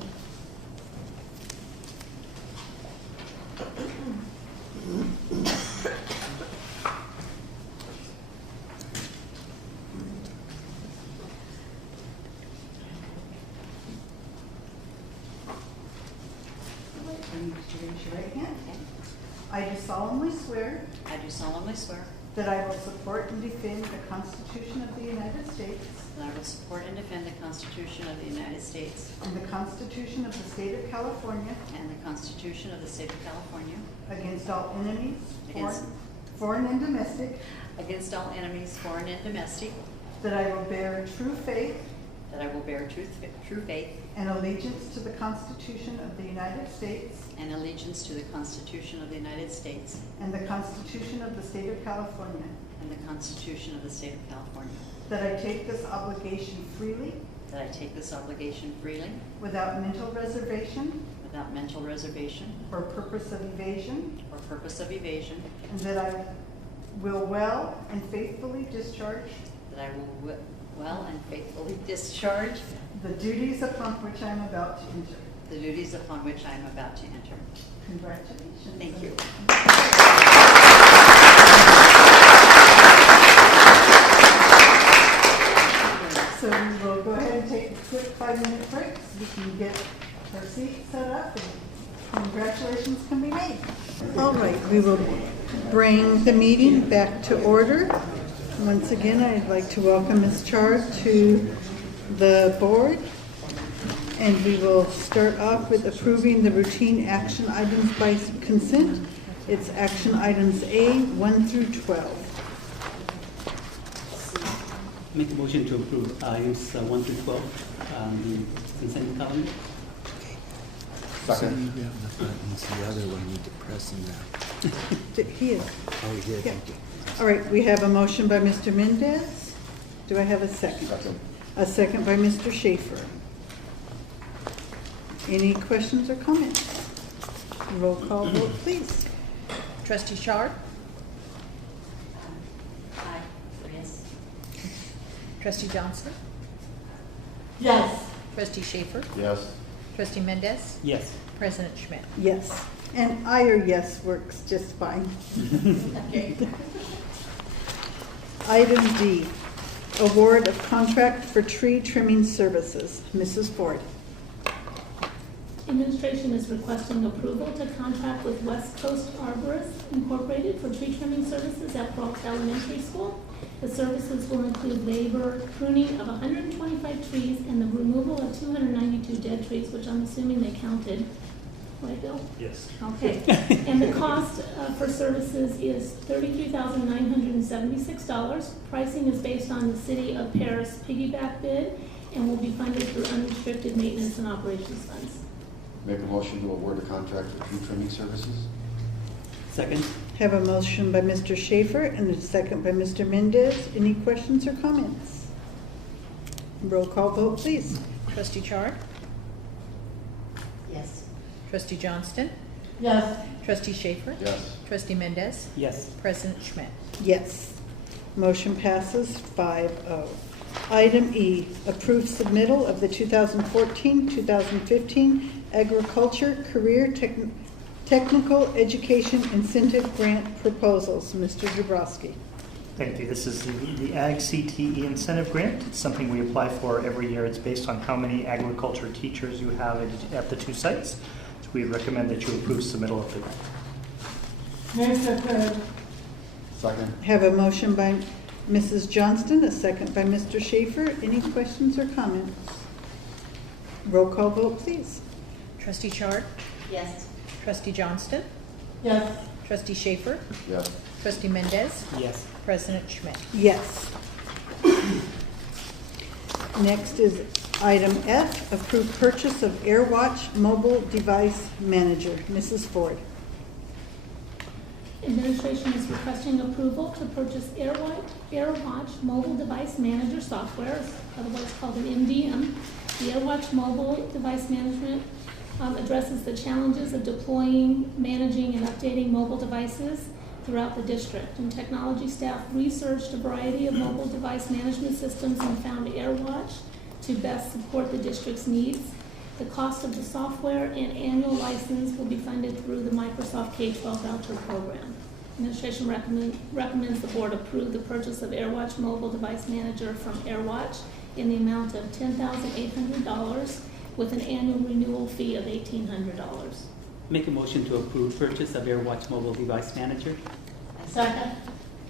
Raise your right hand. I do solemnly swear I do solemnly swear that I will support and defend the Constitution of the United States that I will support and defend the Constitution of the United States and the Constitution of the State of California and the Constitution of the State of California against all enemies, Against- foreign and domestic, against all enemies, foreign and domestic, that I will bear true faith that I will bear true faith and allegiance to the Constitution of the United States and allegiance to the Constitution of the United States and the Constitution of the State of California, and the Constitution of the State of California, that I take this obligation freely that I take this obligation freely without mental reservation without mental reservation or purpose of evasion, or purpose of evasion, and that I will well and faithfully discharge that I will well and faithfully discharge the duties upon which I am about to enter. the duties upon which I am about to enter. Congratulations. Thank you. So we will go ahead and take a quick 5-minute break so we can get our seats set up and congratulations can be made. All right, we will bring the meeting back to order. Once again, I'd like to welcome Ms. Chard to the board. And we will start off with approving the routine action items by consent. It's action items A, 1 through 12. Make a motion to approve items 1 through 12 on the consent calendar. So you have the buttons, the other one need to press in there. He is. Oh, he did, Yeah. thank you. All right, we have a motion by Mr. Mendez. Do I have a second? Second. A second by Mr. Schaefer. Any questions or comments? Roll call vote, please. Trustee Chard? Aye. Yes. Trustee Johnston? Yes. Trustee Schaefer? Yes. Trustee Mendez? Yes. President Schmidt? Yes. And I or yes works just fine. Okay. Item D, award of contract for tree trimming services. Mrs. Ford. Administration is requesting approval to contract with West Coast Arborists Incorporated for tree trimming services at Brooks Elementary School. The services will include labor, pruning of 125 trees, and the removal of 292 dead trees, which I'm assuming they counted. Right, Bill? Yes. Okay. And the cost for services is $33,976. Pricing is based on the City of Paris piggyback bid and will be funded through unrestricted maintenance and operations funds. Make a motion to award a contract for tree trimming services. Second. Have a motion by Mr. Schaefer and a second by Mr. Mendez. Any questions or comments? Roll call vote, please. Trustee Chard? Yes. Trustee Johnston? Yes. Trustee Schaefer? Yes. Trustee Mendez? Yes. President Schmidt? Yes. Motion passes 5-0. Item E, approve submittal of the 2014-2015 Agriculture Career Technical Education Incentive Grant proposals. Mr. Dabrowski. Thank you. This is the Ag CTE Incentive Grant. It's something we apply for every year. It's based on how many agriculture teachers you have at the two sites. So we recommend that you approve submittal of the grant. Move to approve. Second. Have a motion by Mrs. Johnston, a second by Mr. Schaefer. Any questions or comments? Roll call vote, please. Trustee Chard? Yes. Trustee Johnston? Yes. Trustee Schaefer? Yes. Trustee Mendez? Yes. President Schmidt? Yes. Next is item F, approve purchase of AirWatch mobile device manager. Mrs. Ford. Administration is requesting approval to purchase AirWatch Mobile Device Manager software, otherwise called an MDM. The AirWatch Mobile Device Management addresses the challenges of deploying, managing, and updating mobile devices throughout the district. And technology staff researched a variety of mobile device management systems and found AirWatch to best support the district's needs. The cost of the software and annual license will be funded through the Microsoft K-12 voucher program. Administration recommends the board approve the purchase of AirWatch Mobile Device Manager from AirWatch in the amount of $10,800 with an annual renewal fee of $1,800. Make a motion to approve purchase of AirWatch Mobile Device Manager. Second.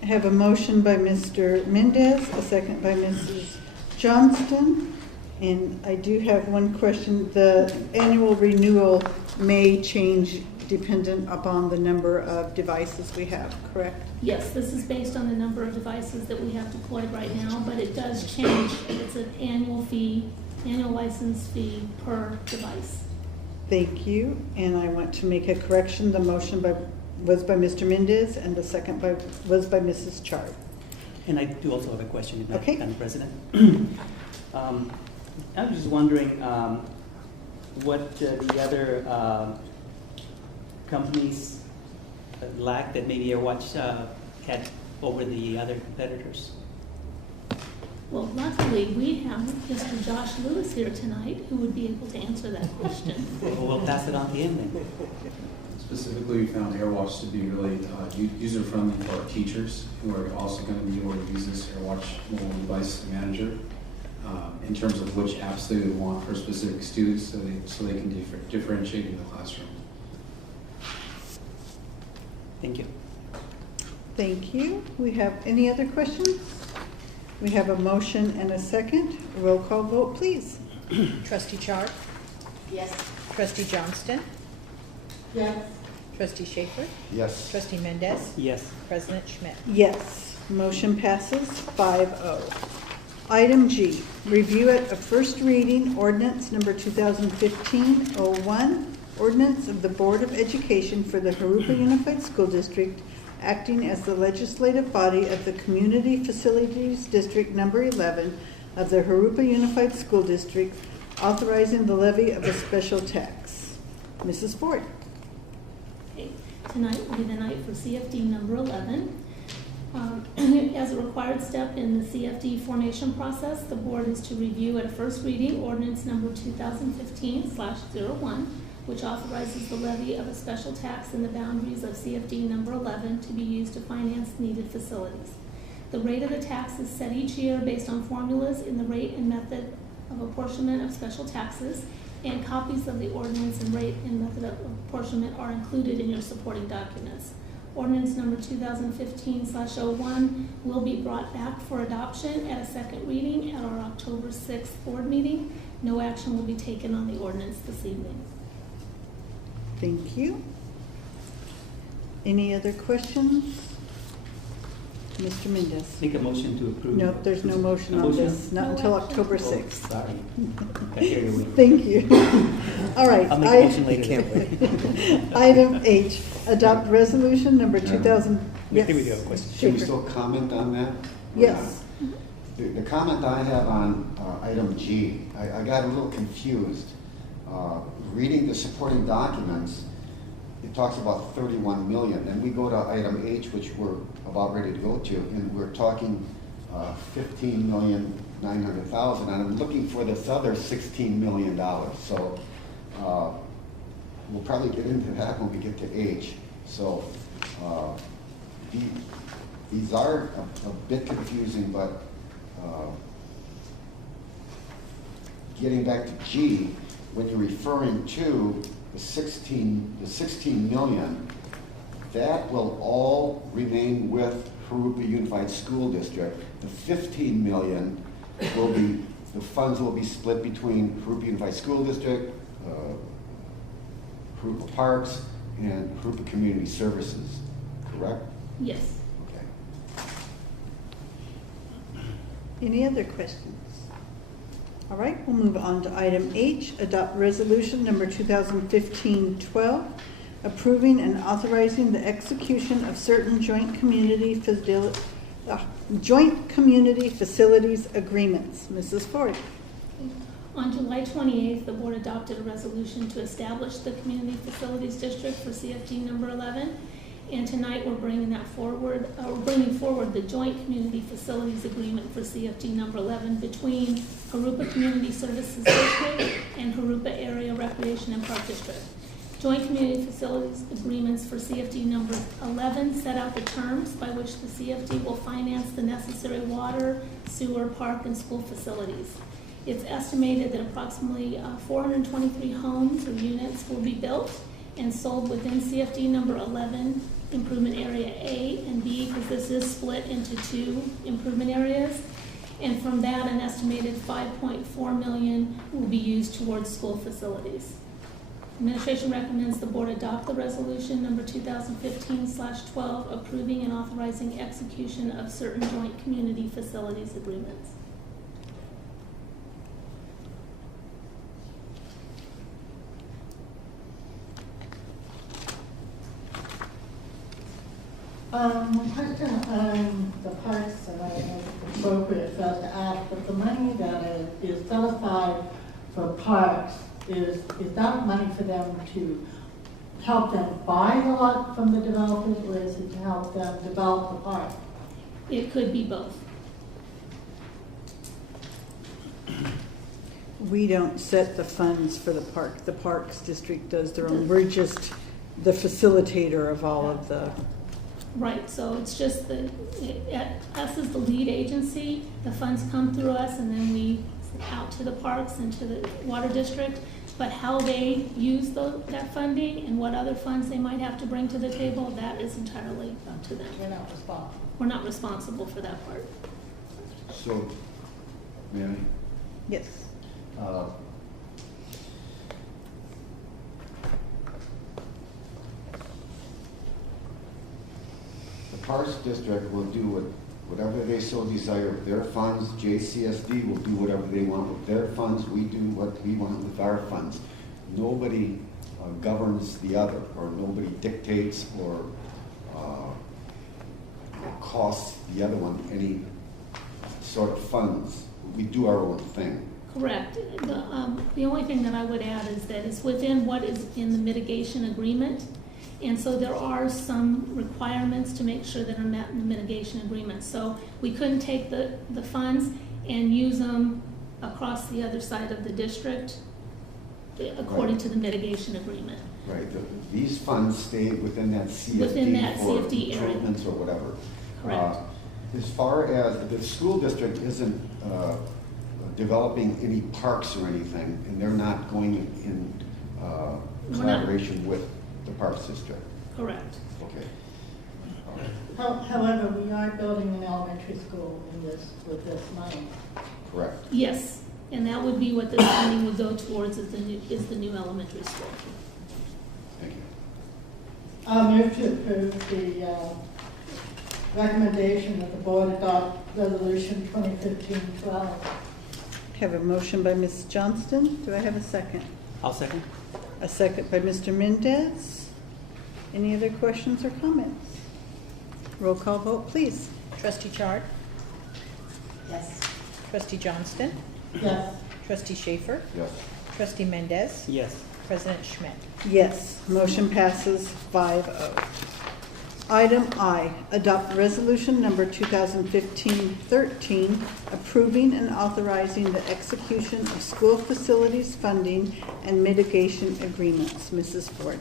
I have a motion by Mr. Mendez, a second by Mrs. Johnston. And I do have one question. The annual renewal may change dependent upon the number of devices we have, correct? Yes, this is based on the number of devices that we have deployed right now, but it does change. It's an annual fee, annual license fee per device. Thank you, and I want to make a correction. The motion was by Mr. Mendez, and the second was by Mrs. Chard. And I do also have a question, Okay. Madam President. I was just wondering what the other companies lack that maybe AirWatch had over the other competitors. Well, luckily, we have Mr. Josh Lewis here tonight who would be able to answer that question. We'll pass it on to him then. Specifically, we found AirWatch to be really user-friendly for our teachers who are also going to be able to use this AirWatch mobile device manager in terms of which apps they would want for specific students so they can differentiate in the classroom. Thank you. Thank you. We have any other questions? We have a motion and a second. Roll call vote, please. Trustee Chard? Yes. Trustee Johnston? Yes. Trustee Schaefer? Yes. Trustee Mendez? Yes. President Schmidt? Yes. Motion passes 5-0. Item G, review at a first reading ordinance number 2015-01, ordinance of the Board of Education for the Jurupa Unified School District acting as the legislative body of the Community Facilities District number 11 of the Jurupa Unified School District, authorizing the levy of a special tax. Mrs. Ford. Okay. Tonight will be the night for CFD number 11. As a required step in the CFD formation process, the board is to review at a first reading ordinance number 2015/01, which authorizes the levy of a special tax in the boundaries of CFD number 11 to be used to finance needed facilities. The rate of the tax is set each year based on formulas in the rate and method of apportionment of special taxes, and copies of the ordinance and rate and method of apportionment are included in your supporting documents. Ordinance number 2015/01 will be brought back for adoption at a second reading at our October 6th board meeting. No action will be taken on the ordinance this evening. Thank you. Any other questions? Mr. Mendez. Make a motion to approve. No, there's no motion on this, not until October 6th. Sorry. Okay, here we go. Thank you. All right. I'll make a motion later. Can't wait. Item H, adopt resolution number 2000. I think we do have a question. Can we Schaefer. still comment on that? Yes. The comment I have on item G, I got a little confused. Reading the supporting documents, it talks about 31 million. Then we go to item H, which we're about ready to go to, and we're talking 15,900,000. And I'm looking for this other $16 million. So we'll probably get into that when we get to H. So these are a bit confusing, but getting back to G, when you're referring to the 16 million, that will all remain with Jurupa Unified School District. The 15 million will be, the funds will be split between Jurupa Unified School District, Jurupa Parks, and Jurupa Community Services, correct? Yes. Okay. Any other questions? All right, we'll move on to item H, adopt resolution number 2015-12, approving and authorizing the execution of certain joint community facilities agreements. Mrs. Ford. On July 28th, the board adopted a resolution to establish the Community Facilities District for CFD number 11. And tonight we're bringing that forward. We're bringing forward the Joint Community Facilities Agreement for CFD number 11 between Jurupa Community Services District and Jurupa Area Recreation and Park District. Joint Community Facilities Agreements for CFD number 11 set out the terms by which the CFD will finance the necessary water, sewer, park, and school facilities. It's estimated that approximately 423 homes or units will be built and sold within CFD number 11 improvement area A and B, because this is split into two improvement areas. And from that, an estimated $5.4 million will be used towards school facilities. Administration recommends the board adopt the resolution number 2015/12 approving and authorizing execution of certain joint community facilities agreements. Question on the parks, and I don't know if it's appropriate for us to ask, but the money that is set aside for parks, is that money for them to help them buy the lot from the developers, or is it to help them develop the park? It could be both. We don't set the funds for the park. The Parks District does their own. We're just the facilitator of all of the... Right, so it's just us as the lead agency, the funds come through us and then we out to the parks and to the water district, but how they use that funding and what other funds they might have to bring to the table, that is entirely up to them. We're not responsible. We're not responsible for that part. So, may I? Yes. The Parks District will do whatever they so desire with their funds. JCSD will do whatever they want with their funds. We do what we want with our funds. Nobody governs the other, or nobody dictates or costs the other one any sort of funds. We do our own thing. Correct. The only thing that I would add is that it's within what is in the mitigation agreement. And so there are some requirements to make sure that are met in the mitigation agreement. So we couldn't take the funds and use them across the other side of the district according to the mitigation agreement. Right. These funds stay within that CFD, within that for CFD area. improvements or whatever. Correct. As far as the school district isn't developing any parks or anything, and they're not going in collaboration with the Parks District. Correct. Okay. However, we are building an elementary school with this money. Correct. Yes, and that would be what the funding would go towards is the new elementary school. Thank you. I'll move to approve the recommendation that the board adopt resolution 2015-12. Have a motion by Ms. Johnston. Do I have a second? I'll second. A second by Mr. Mendez. Any other questions or comments? Roll call vote, please. Trustee Chard? Yes. Trustee Johnston? Yes. Trustee Schaefer? Yes. Trustee Mendez? Yes. President Schmidt? Yes, motion passes 5-0. Item I, adopt resolution number 2015-13, approving and authorizing the execution of school facilities funding and mitigation agreements. Mrs. Ford.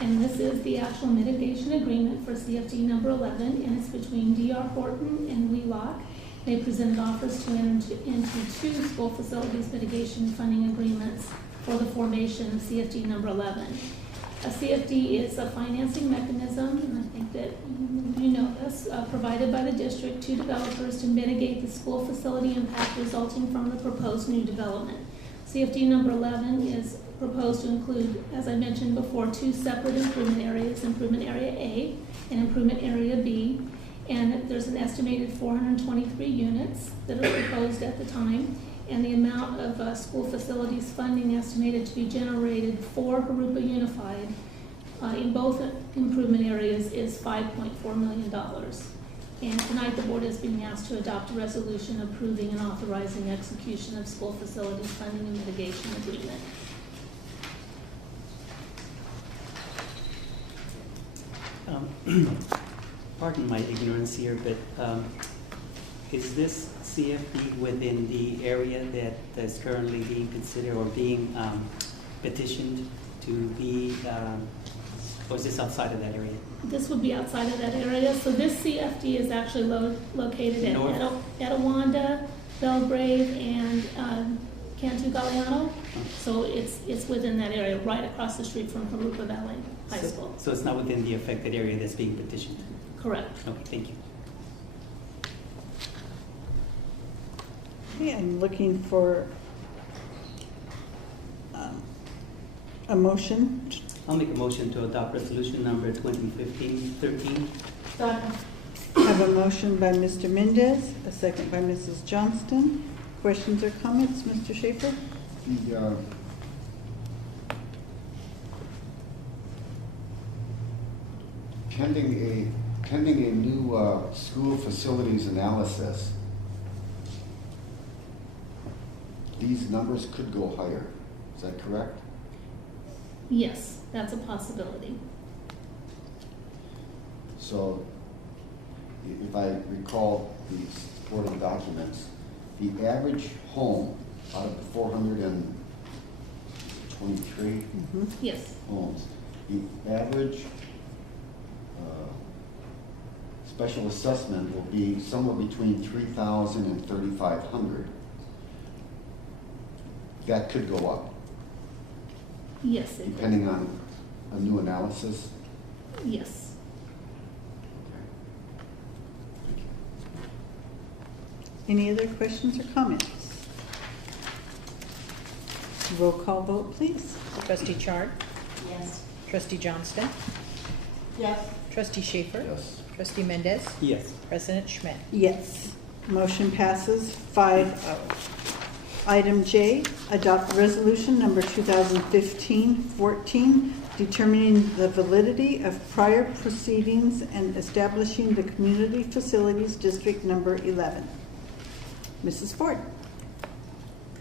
And this is the actual mitigation agreement for CFD number 11, and it's between D.R. Horton and Wheelock. They presented offers to enter into 2 school facilities mitigation funding agreements for the formation of CFD number 11. A CFD is a financing mechanism, and I think that you know this, provided by the district to developers to mitigate the school facility impact resulting from the proposed new development. CFD number 11 is proposed to include, as I mentioned before, 2 separate improvement areas, improvement area A and improvement area B. And there's an estimated 423 units that are proposed at the time. And the amount of school facilities funding estimated to be generated for Jurupa Unified in both improvement areas is $5.4 million. And tonight the board is being asked to adopt a resolution approving and authorizing execution of school facilities funding and mitigation agreement. Pardon my ignorance here, but is this CFD within the area that is currently being considered or being petitioned to be, or is this outside of that area? This would be outside of that area. So this CFD is actually located at Etowanda, Belgrave, and Cantu Galliano. So it's within that area, right across the street from Jurupa Valley High School. So it's not within the affected area that's being petitioned? Correct. Okay, thank you. Okay, I'm looking for a motion? I'll make a motion to adopt resolution number 2015-13. Second. Have a motion by Mr. Mendez, a second by Mrs. Johnston. Questions or comments, Mr. Schaefer? The, pending a new school facilities analysis, these numbers could go higher. Is that correct? Yes, that's a possibility. So, if I recall the supporting documents, the average home out of the 423 Yes. homes, the average special assessment will be somewhere between 3,000 and 3,500. That could go up, Yes, it depending on a new analysis. Yes. Any other questions or comments? Roll call vote, please. Trustee Chard? Yes. Trustee Johnston? Yes. Trustee Schaefer? Yes. Trustee Mendez? Yes. President Schmidt? Yes. Motion passes 5-0. Item J, adopt resolution number 2015-14, determining the validity of prior proceedings and establishing the Community Facilities District Number 11. Mrs. Ford.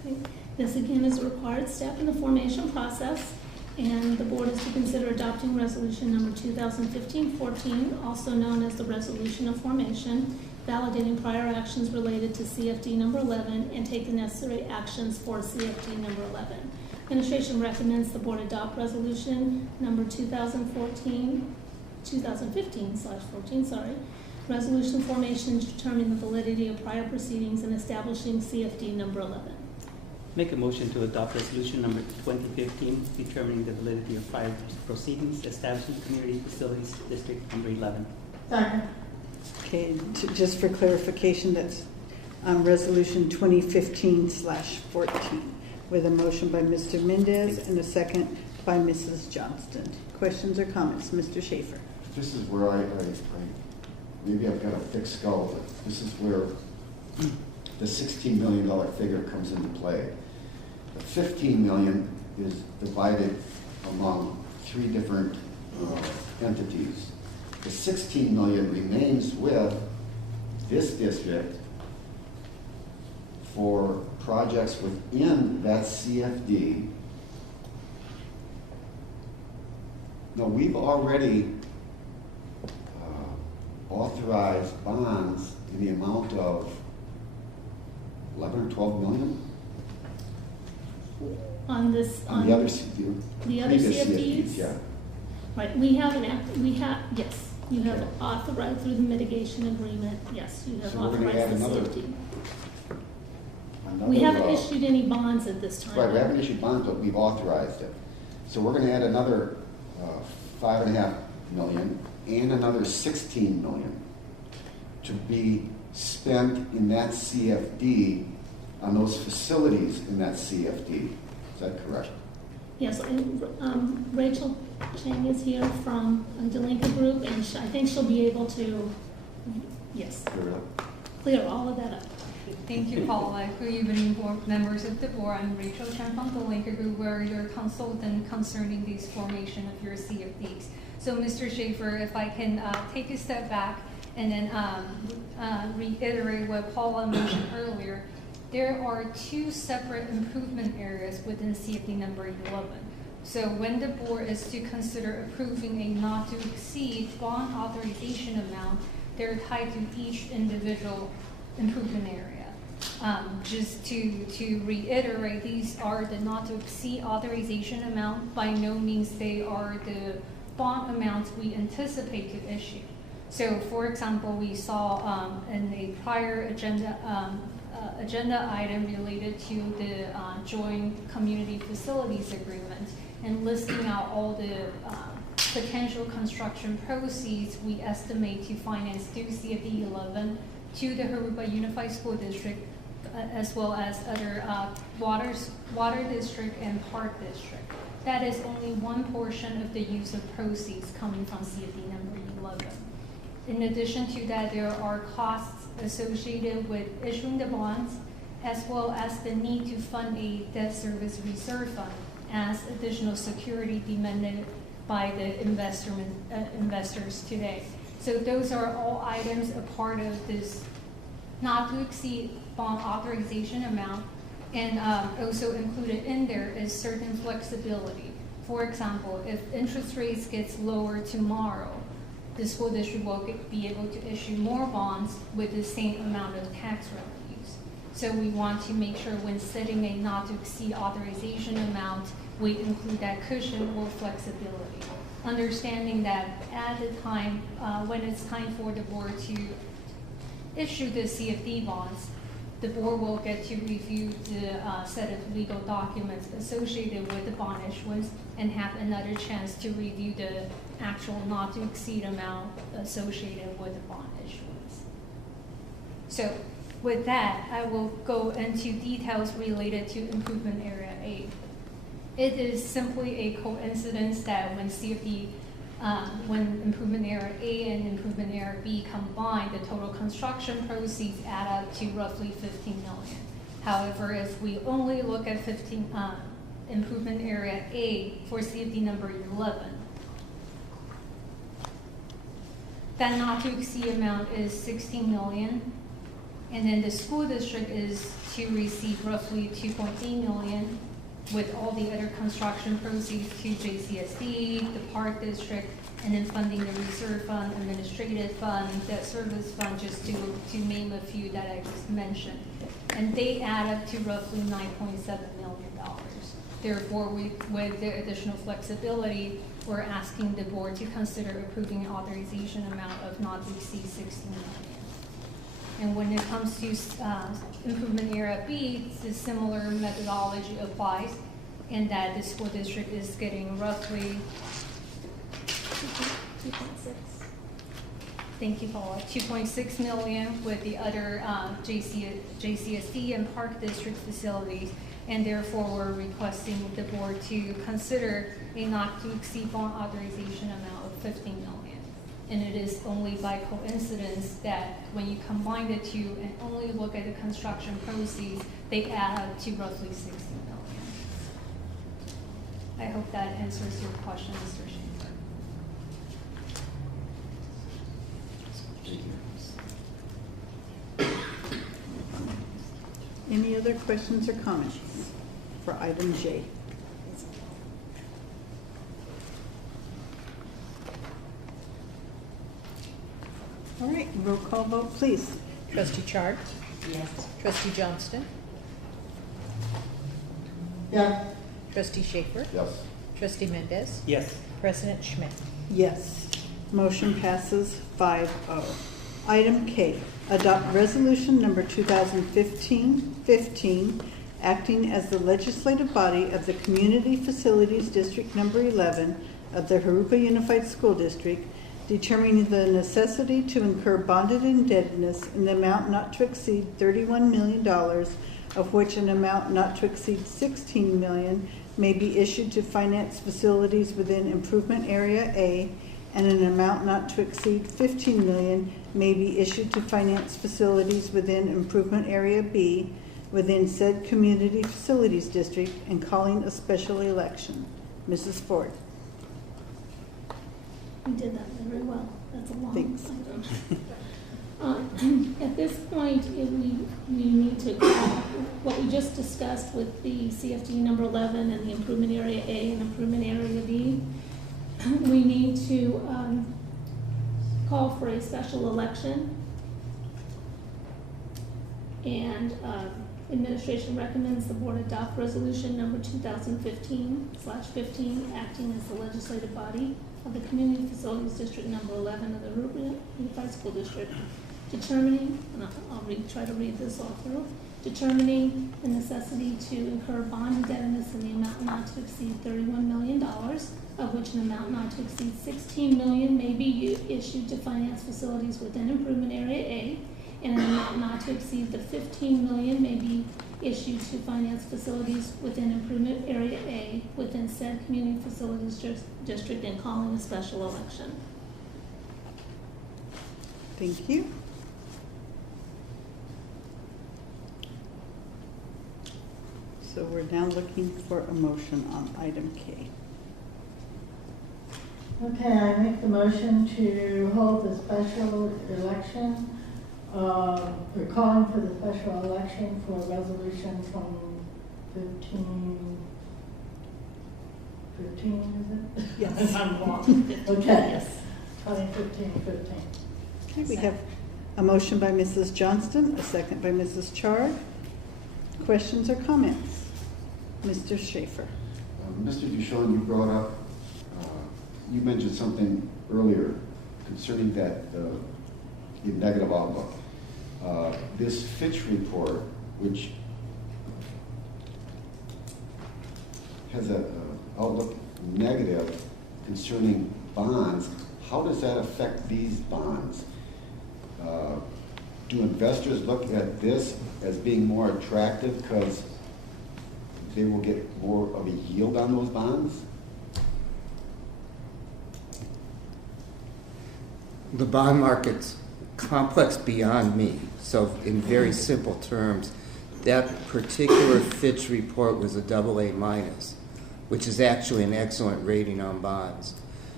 Okay. This again is a required step in the formation process, and the board is to consider adopting resolution number 2015-14, also known as the Resolution of Formation, validating prior actions related to CFD number 11 and take the necessary actions for CFD number 11. Administration recommends the board adopt resolution number 2015/14, resolution formation to determine the validity of prior proceedings and establishing CFD number 11. Make a motion to adopt resolution number 2015, determining the validity of prior proceedings, establishing community facilities district number 11. Second. Okay, just for clarification, that's resolution 2015/14, with a motion by Mr. Mendez and a second by Mrs. Johnston. Questions or comments, Mr. Schaefer? This is where I maybe I've got a thick skull, but this is where the $16 million figure comes into play. The $15 million is divided among 3 different entities. The $16 million remains with this district for projects within that CFD. Now, we've already authorized bonds in the amount of 11 or 12 million On this, on the other CFD, the other previous CFDs? yeah. Right, we have yes, you have authorized through the mitigation agreement, yes, you have So we're gonna authorized add the another- CFD. Another, We haven't issued any bonds at this time. Right, we haven't issued bonds, but we've authorized it. So we're gonna add another 5.5 million and another 16 million to be spent in that CFD on those facilities in that CFD. Is that correct? Yes, and Rachel Chang is here from Delinka Group, and I think she'll be able to, yes, clear all of that up. Thank you, Paula. Good evening, board members of the board. I'm Rachel Chan from the Linker Group. We're your consultant concerning the formation of your CFDs. So, Mr. Schaefer, if I can take a step back and then reiterate what Paula mentioned earlier, there are 2 separate improvement areas within CFD number 11. So when the board is to consider approving a not to exceed bond authorization amount, they're tied to each individual improvement area. Just to reiterate, these are the not to exceed authorization amount. By no means they are the bond amounts we anticipate to issue. So for example, we saw in a prior agenda item related to the joint community facilities agreement and listing out all the potential construction proceeds we estimate to finance through CFD 11 to the Jurupa Unified School District. as well as other water district and park district. That is only one portion of the use of proceeds coming from CFD number 11. In addition to that, there are costs associated with issuing the bonds, as well as the need to fund a debt service reserve fund as additional security demanded by the investors today. So those are all items a part of this not to exceed bond authorization amount, and also included in there is certain flexibility. For example, if interest rates gets lower tomorrow, the school district will be able to issue more bonds with the same amount of tax revenues. So we want to make sure when setting a not to exceed authorization amount, we include that cushion or flexibility. Understanding that at the time, when it's time for the board to issue the CFD bonds, the board will get to review the set of legal documents associated with the bond issuance and have another chance to review the actual not to exceed amount associated with the bond issuance. So with that, I will go into details related to improvement area A. It is simply a coincidence that when when improvement area A and improvement area B combine, the total construction proceeds add up to roughly $15 million. However, if we only look at improvement area A for CFD number 11, that not to exceed amount is $16 million, and then the school district is to receive roughly $2.8 million, with all the other construction proceeds to JCSD, the park district, and then funding the reserve fund, administrative fund, debt service fund, just to name a few that I just mentioned. And they add up to roughly $9.7 million. Therefore, with the additional flexibility, we're asking the board to consider approving an authorization amount of not to exceed $16 million. And when it comes to improvement area B, the similar methodology applies, in that the school district is getting roughly 2.6. Thank you, Paula. 2.6 million with the other JCSD and park district facilities, and therefore we're requesting the board to consider a not to exceed bond authorization amount of $15 million. And it is only by coincidence that when you combine the two and only look at the construction proceeds, they add up to roughly $16 million. I hope that answers your question, Mr. Schaefer. Any other questions or comments for item J? All right, roll call vote, please. Trustee Chard? Yes. Trustee Johnston? Yeah. Trustee Schaefer? Yes. Trustee Mendez? Yes. President Schmidt? Yes. Motion passes 5-0. Item K, adopt resolution number 2015-15, acting as the legislative body of the Community Facilities District number 11 of the Jurupa Unified School District, determining the necessity to incur bonded indebtedness in the amount not to exceed $31 million, of which an amount not to exceed $16 million may be issued to finance facilities within Improvement Area A, and an amount not to exceed $15 million may be issued to finance facilities within Improvement Area B within said Community Facilities District, and calling a special election. Mrs. Ford. You did that very well. That's a long Thanks. item. At this point, we need to, what we just discussed with the CFD number 11 and the improvement area A and improvement area B, we need to call for a special election. And administration recommends the board adopt resolution number 2015/15, acting as the legislative body of the Community Facilities District number 11 of the Jurupa Unified School District, determining, and I'll try to read this all through, determining the necessity to incur bond indebtedness in the amount not to exceed $31 million, of which an amount not to exceed $16 million may be issued to finance facilities within Improvement Area A, in an amount not to exceed the $15 million may be issued to finance facilities within Improvement Area A within said community facilities district and calling a special election. Thank you. So we're now looking for a motion on item K. Okay, I make the motion to hold the special election, or calling for the special election for resolution 2015, is it? Yes. I'm wrong. Okay. Yes. 2015. Okay, we have a motion by Mrs. Johnston, a second by Mrs. Chard. Questions or comments? Mr. Schaefer. Mr. Duchamp, you brought up, you mentioned something earlier concerning that the negative outlook. This Fitch report, which has an outlook negative concerning bonds, how does that affect these bonds? Do investors look at this as being more attractive because they will get more of a yield on those bonds? The bond market's complex beyond me. So in very simple terms, that particular Fitch report was a AA minus, which is actually an excellent rating on bonds.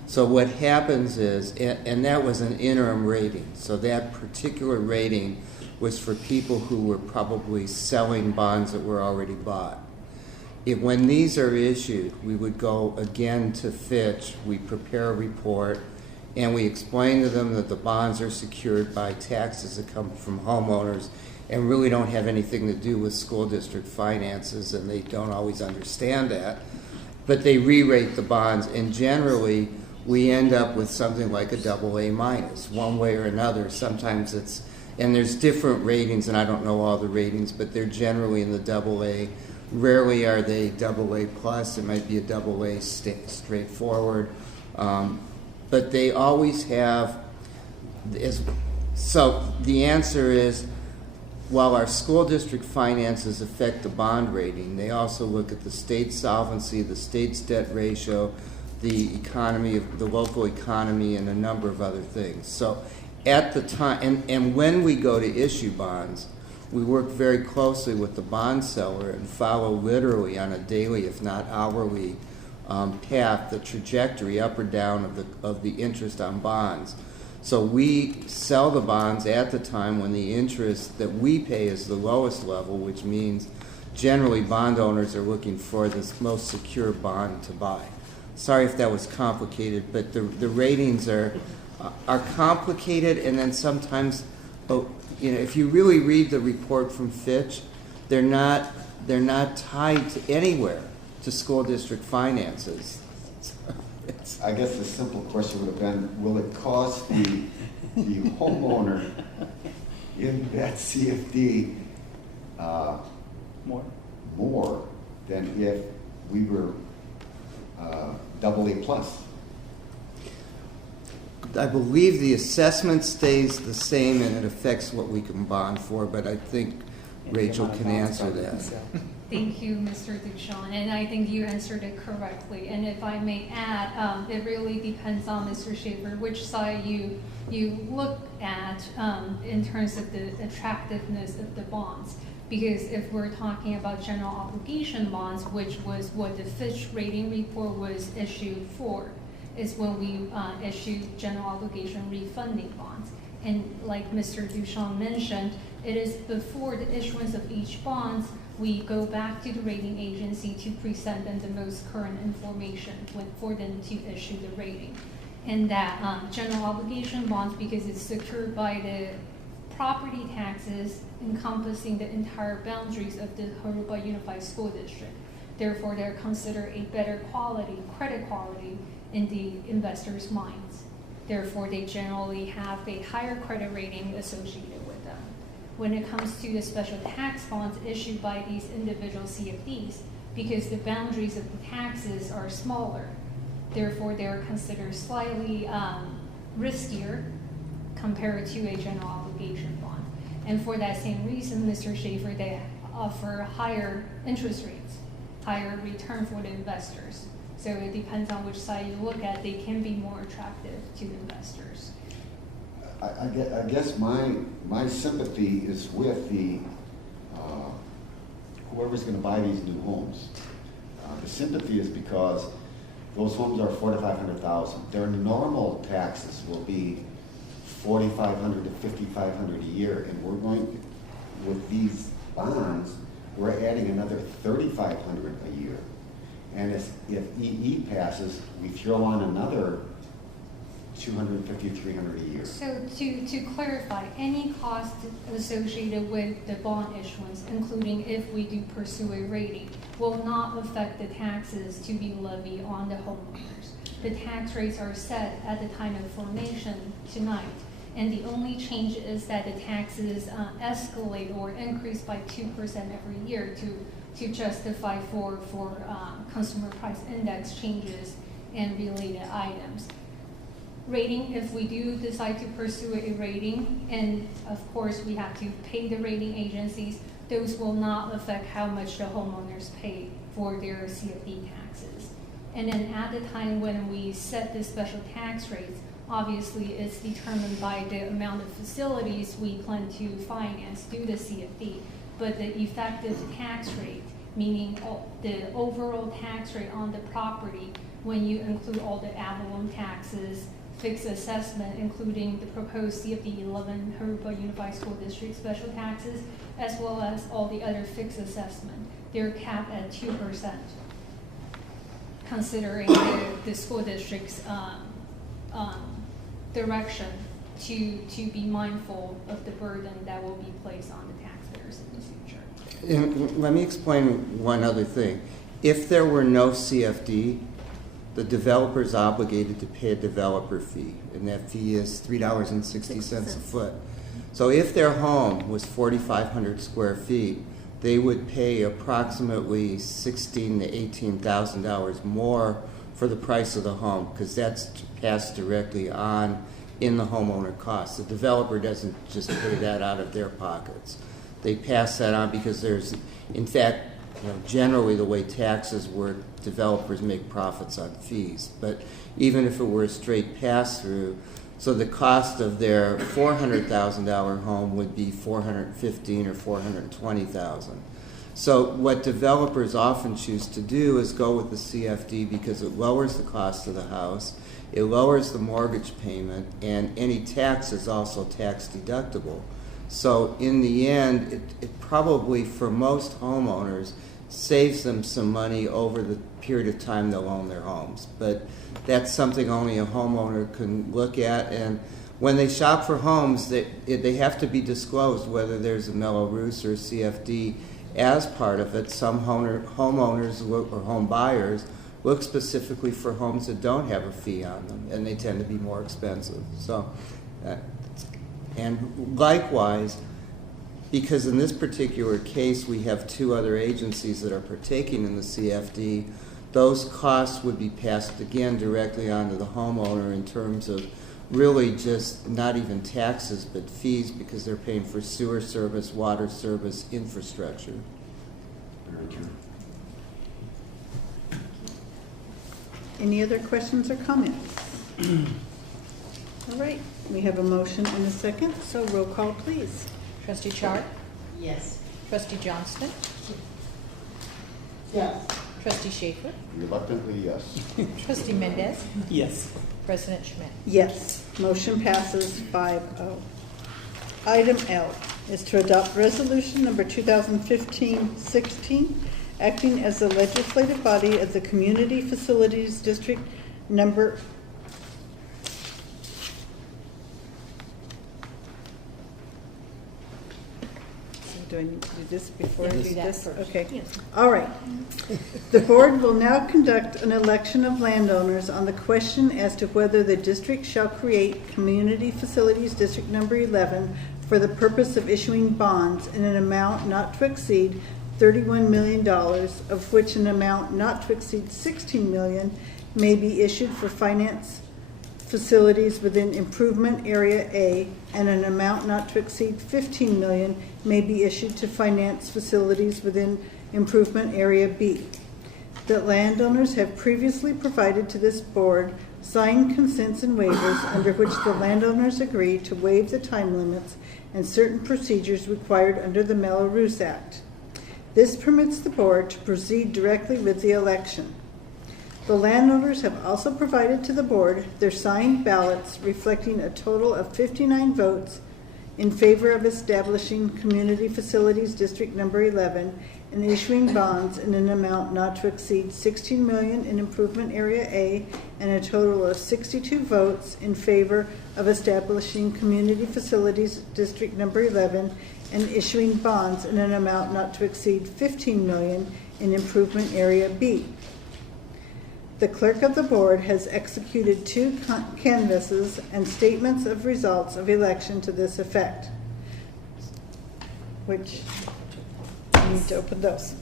So what happens is, and that was an interim rating, so that particular rating was for people who were probably selling bonds that were already bought. When these are issued, we would go again to Fitch, we prepare a report, and we explain to them that the bonds are secured by taxes that come from homeowners and really don't have anything to do with school district finances, and they don't always understand that. But they re-rate the bonds, and generally we end up with something like a AA minus, one way or another. Sometimes it's, and there's different ratings, and I don't know all the ratings, but they're generally in the AA. Rarely are they AA plus. It might be a AA straightforward. But they always have, so the answer is, while our school district finances affect the bond rating, they also look at the state solvency, the state's debt ratio, the economy, the local economy, and a number of other things. So at the time, and when we go to issue bonds, we work very closely with the bond seller and follow literally on a daily, if not hourly, path, the trajectory up or down of the interest on bonds. So we sell the bonds at the time when the interest that we pay is the lowest level, which means generally bond owners are looking for this most secure bond to buy. Sorry if that was complicated, but the ratings are complicated, and then sometimes, if you really read the report from Fitch, they're not tied to anywhere to school district finances. I guess the simple question would have been, will it cost the homeowner in that CFD more than if we were AA plus? I believe the assessment stays the same and it affects what we can bond for, but I think Rachel can answer that. Thank you, Mr. Duchamp, and I think you answered it correctly. And if I may add, it really depends on, Mr. Schaefer, which side you look at in terms of the attractiveness of the bonds. Because if we're talking about general obligation bonds, which was what the Fitch rating report was issued for, is when we issued general obligation refunding bonds. And like Mr. Duchamp mentioned, it is before the issuance of each bond, we go back to the rating agency to present them the most current information for them to issue the rating. And that general obligation bonds, because it's secured by the property taxes encompassing the entire boundaries of the Jurupa Unified School District. Therefore, they're considered a better quality, credit quality in the investors' minds. Therefore, they generally have a higher credit rating associated with them. When it comes to the special tax bonds issued by these individual CFDs, because the boundaries of the taxes are smaller, therefore they're considered slightly riskier compared to a general obligation bond. And for that same reason, Mr. Schaefer, they offer higher interest rates, higher return for the investors. So it depends on which side you look at, they can be more attractive to investors. I guess my sympathy is with the whoever's going to buy these new homes. The sympathy is because those homes are $4,500,000. Their normal taxes will be $4,500 to $5,500 a year, and we're going with these bonds. We're adding another $3,500 a year, and if EE passes, we throw on another $250, $300 a year. So to clarify, any cost associated with the bond issuance, including if we do pursue a rating, will not affect the taxes to be levied on the homeowners. The tax rates are set at the time of formation tonight, and the only change is that the taxes escalate or increase by 2% every year to justify for consumer price index changes and related items. Rating, if we do decide to pursue a rating, and of course we have to pay the rating agencies, those will not affect how much the homeowners pay for their CFD taxes. And then at the time when we set the special tax rates, obviously it's determined by the amount of facilities we plan to finance through the CFD. But the effective tax rate, meaning the overall tax rate on the property, when you include all the ad valorem taxes, fixed assessment, including the proposed CFD 11 Jurupa Unified School District special taxes, as well as all the other fixed assessment, they're capped at 2%, considering the school district's direction to be mindful of the burden that will be placed on the taxpayers in the future. And let me explain one other thing. If there were no CFD, the developer is obligated to pay a developer fee, and that fee is $3.60 a foot. So if their home was 4,500 square feet, they would pay approximately $16,000 to $18,000 more for the price of the home, because that's passed directly on in the homeowner costs. The developer doesn't just pay that out of their pockets. They pass that on because there's, in fact, generally the way taxes work, developers make profits on fees. But even if it were a straight pass-through, so the cost of their $400,000 home would be $415,000 or $420,000. So what developers often choose to do is go with the CFD because it lowers the cost of the house, it lowers the mortgage payment, and any tax is also tax deductible. So in the end, it probably, for most homeowners, saves them some money over the period of time they'll own their homes. But that's something only a homeowner can look at. And when they shop for homes, they have to be disclosed whether there's a Mello-Roos or CFD as part of it. Some homeowners or home buyers look specifically for homes that don't have a fee on them, and they tend to be more expensive. So, and likewise, because in this particular case we have two other agencies that are partaking in the CFD, those costs would be passed again directly onto the homeowner in terms of really just not even taxes but fees, because they're paying for sewer service, water service, infrastructure. Very true. Any other questions or comments? All right, we have a motion and a second, so roll call, please. Trustee Chart? Yes. Trustee Johnston? Yes. Trustee Schaefer? Reluctantly, yes. Trustee Mendez? Yes. President Schmidt? Yes, motion passes 5-0. Item L is to adopt resolution number 2015-16, acting as the legislative body of the Community Facilities District number. Do I need to do this before I do this? Okay. Yes. All right. The board will now conduct an election of landowners on the question as to whether the district shall create Community Facilities District Number 11 for the purpose of issuing bonds in an amount not to exceed $31 million, of which an amount not to exceed $16 million may be issued for facilities within Improvement Area A, and an amount not to exceed $15 million may be issued to finance facilities within Improvement Area B. That landowners have previously provided to this board signed consents and waivers under which the landowners agree to waive the time limits and certain procedures required under the Mello-Roos Act. This permits the board to proceed directly with the election. The landowners have also provided to the board their signed ballots reflecting a total of 59 votes in favor of establishing Community Facilities District Number 11 and issuing bonds in an amount not to exceed $16 million in Improvement Area A, and a total of 62 votes in favor of establishing Community Facilities District Number 11 and issuing bonds in an amount not to exceed $15 million in Improvement Area B. The clerk of the board has executed 2 canvasses and statements of results of election to this effect, which I need to open those.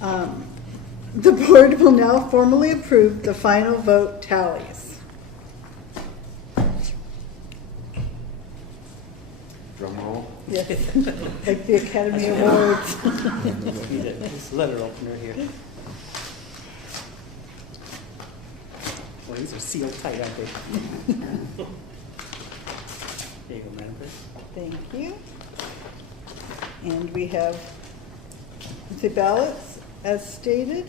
The board will now formally approve the final vote tallies. Drum roll. Yes, like the Academy Awards. Need a letter opener here. Well, these are sealed tight, aren't they? There you go, Madam President. Thank you. And we have the ballots as stated.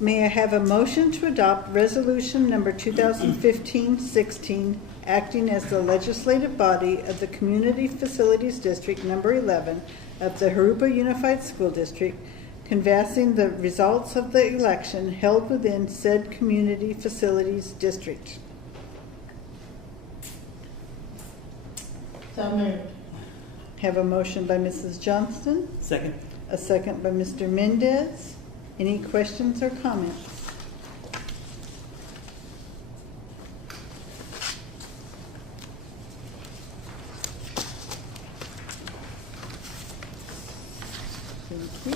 May I have a motion to adopt resolution number 2015-16, acting as the legislative body of the Community Facilities District Number 11 of the Jurupa Unified School District, canvassing the results of the election held within said Community Facilities District. So moved. Have a motion by Mrs. Johnston. Second. A second by Mr. Mendez. Any questions or comments? Thank you.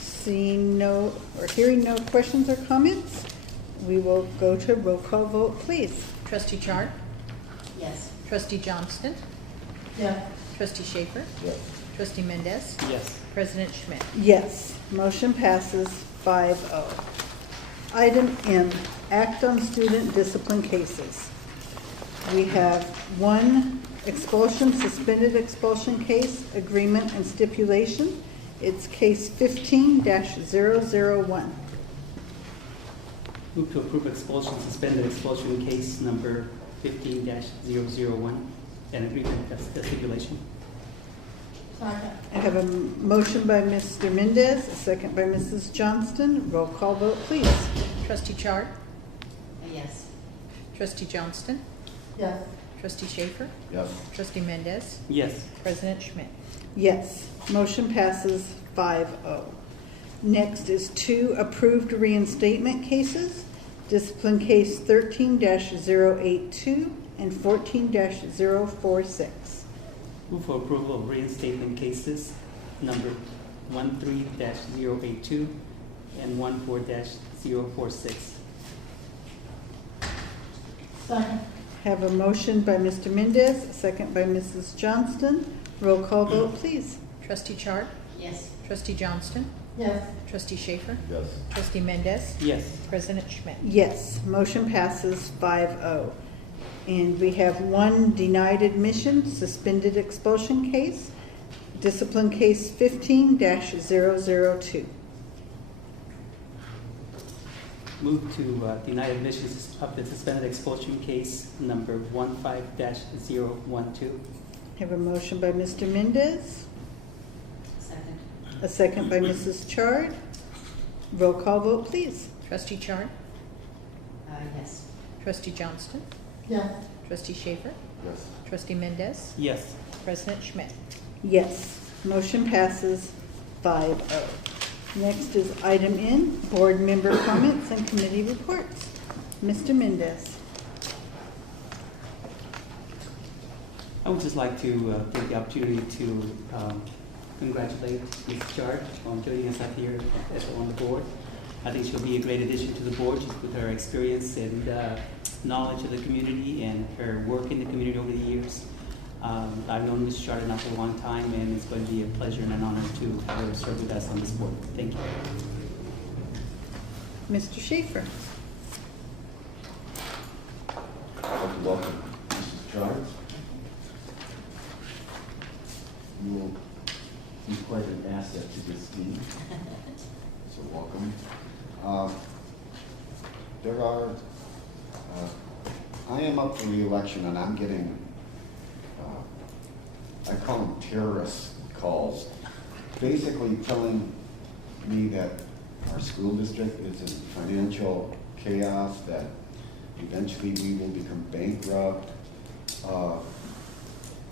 Seeing no or hearing no questions or comments, we will go to roll call vote, please. Trustee Chard? Yes. Trustee Johnston? Yes. Trustee Schaefer? Yes. Trustee Mendez? Yes. President Schmidt? Yes, motion passes 5-0. Item M, act on student discipline cases. We have 1 expulsion, suspended expulsion case, agreement and stipulation. It's case 15-001. Move to approve expulsion, suspended expulsion case number 15-001, and agreement of stipulation. Second. I have a motion by Mr. Mendez, a second by Mrs. Johnston. Roll call vote, please. Trustee Chard? Yes. Trustee Johnston? Yes. Trustee Schaefer? Yes. Trustee Mendez? Yes. President Schmidt? Yes, motion passes 5-0. Next is 2 approved reinstatement cases. Discipline case 13-082 and 14-046. Move for approval of reinstatement cases number 13-082 and 14-046. Second. Have a motion by Mr. Mendez, a second by Mrs. Johnston. Roll call vote, please. Trustee Chard? Yes. Trustee Johnston? Yes. Trustee Schaefer? Yes. Trustee Mendez? Yes. President Schmidt? Yes, motion passes 5-0. And we have 1 denied admission, suspended expulsion case, discipline case 15-002. Move to deny admissions of the suspended expulsion case number 15-012. Have a motion by Mr. Mendez, Second. a second by Mrs. Chard. Roll call vote, please. Trustee Chard? Yes. Trustee Johnston? Yes. Trustee Schaefer? Yes. Trustee Mendez? Yes. President Schmidt? Yes, motion passes 5-0. Next is item N, board member comments and committee reports. Mr. Mendez. I would just like to take the opportunity to congratulate Ms. Chard on joining us up here on the board. I think she'll be a great addition to the board just with her experience and knowledge of the community and her work in the community over the years. I've known Ms. Chardonnay for a long time, and it's going to be a pleasure and an honor to have her serve with us on this board. Thank you. Mr. Schaefer. I'd like to welcome Mrs. Chard. You will be quite an asset to this team, so welcome. I am up for re-election, and I'm getting, I call them terrorist calls, basically telling me that our school district is in financial chaos, that eventually we will become bankrupt.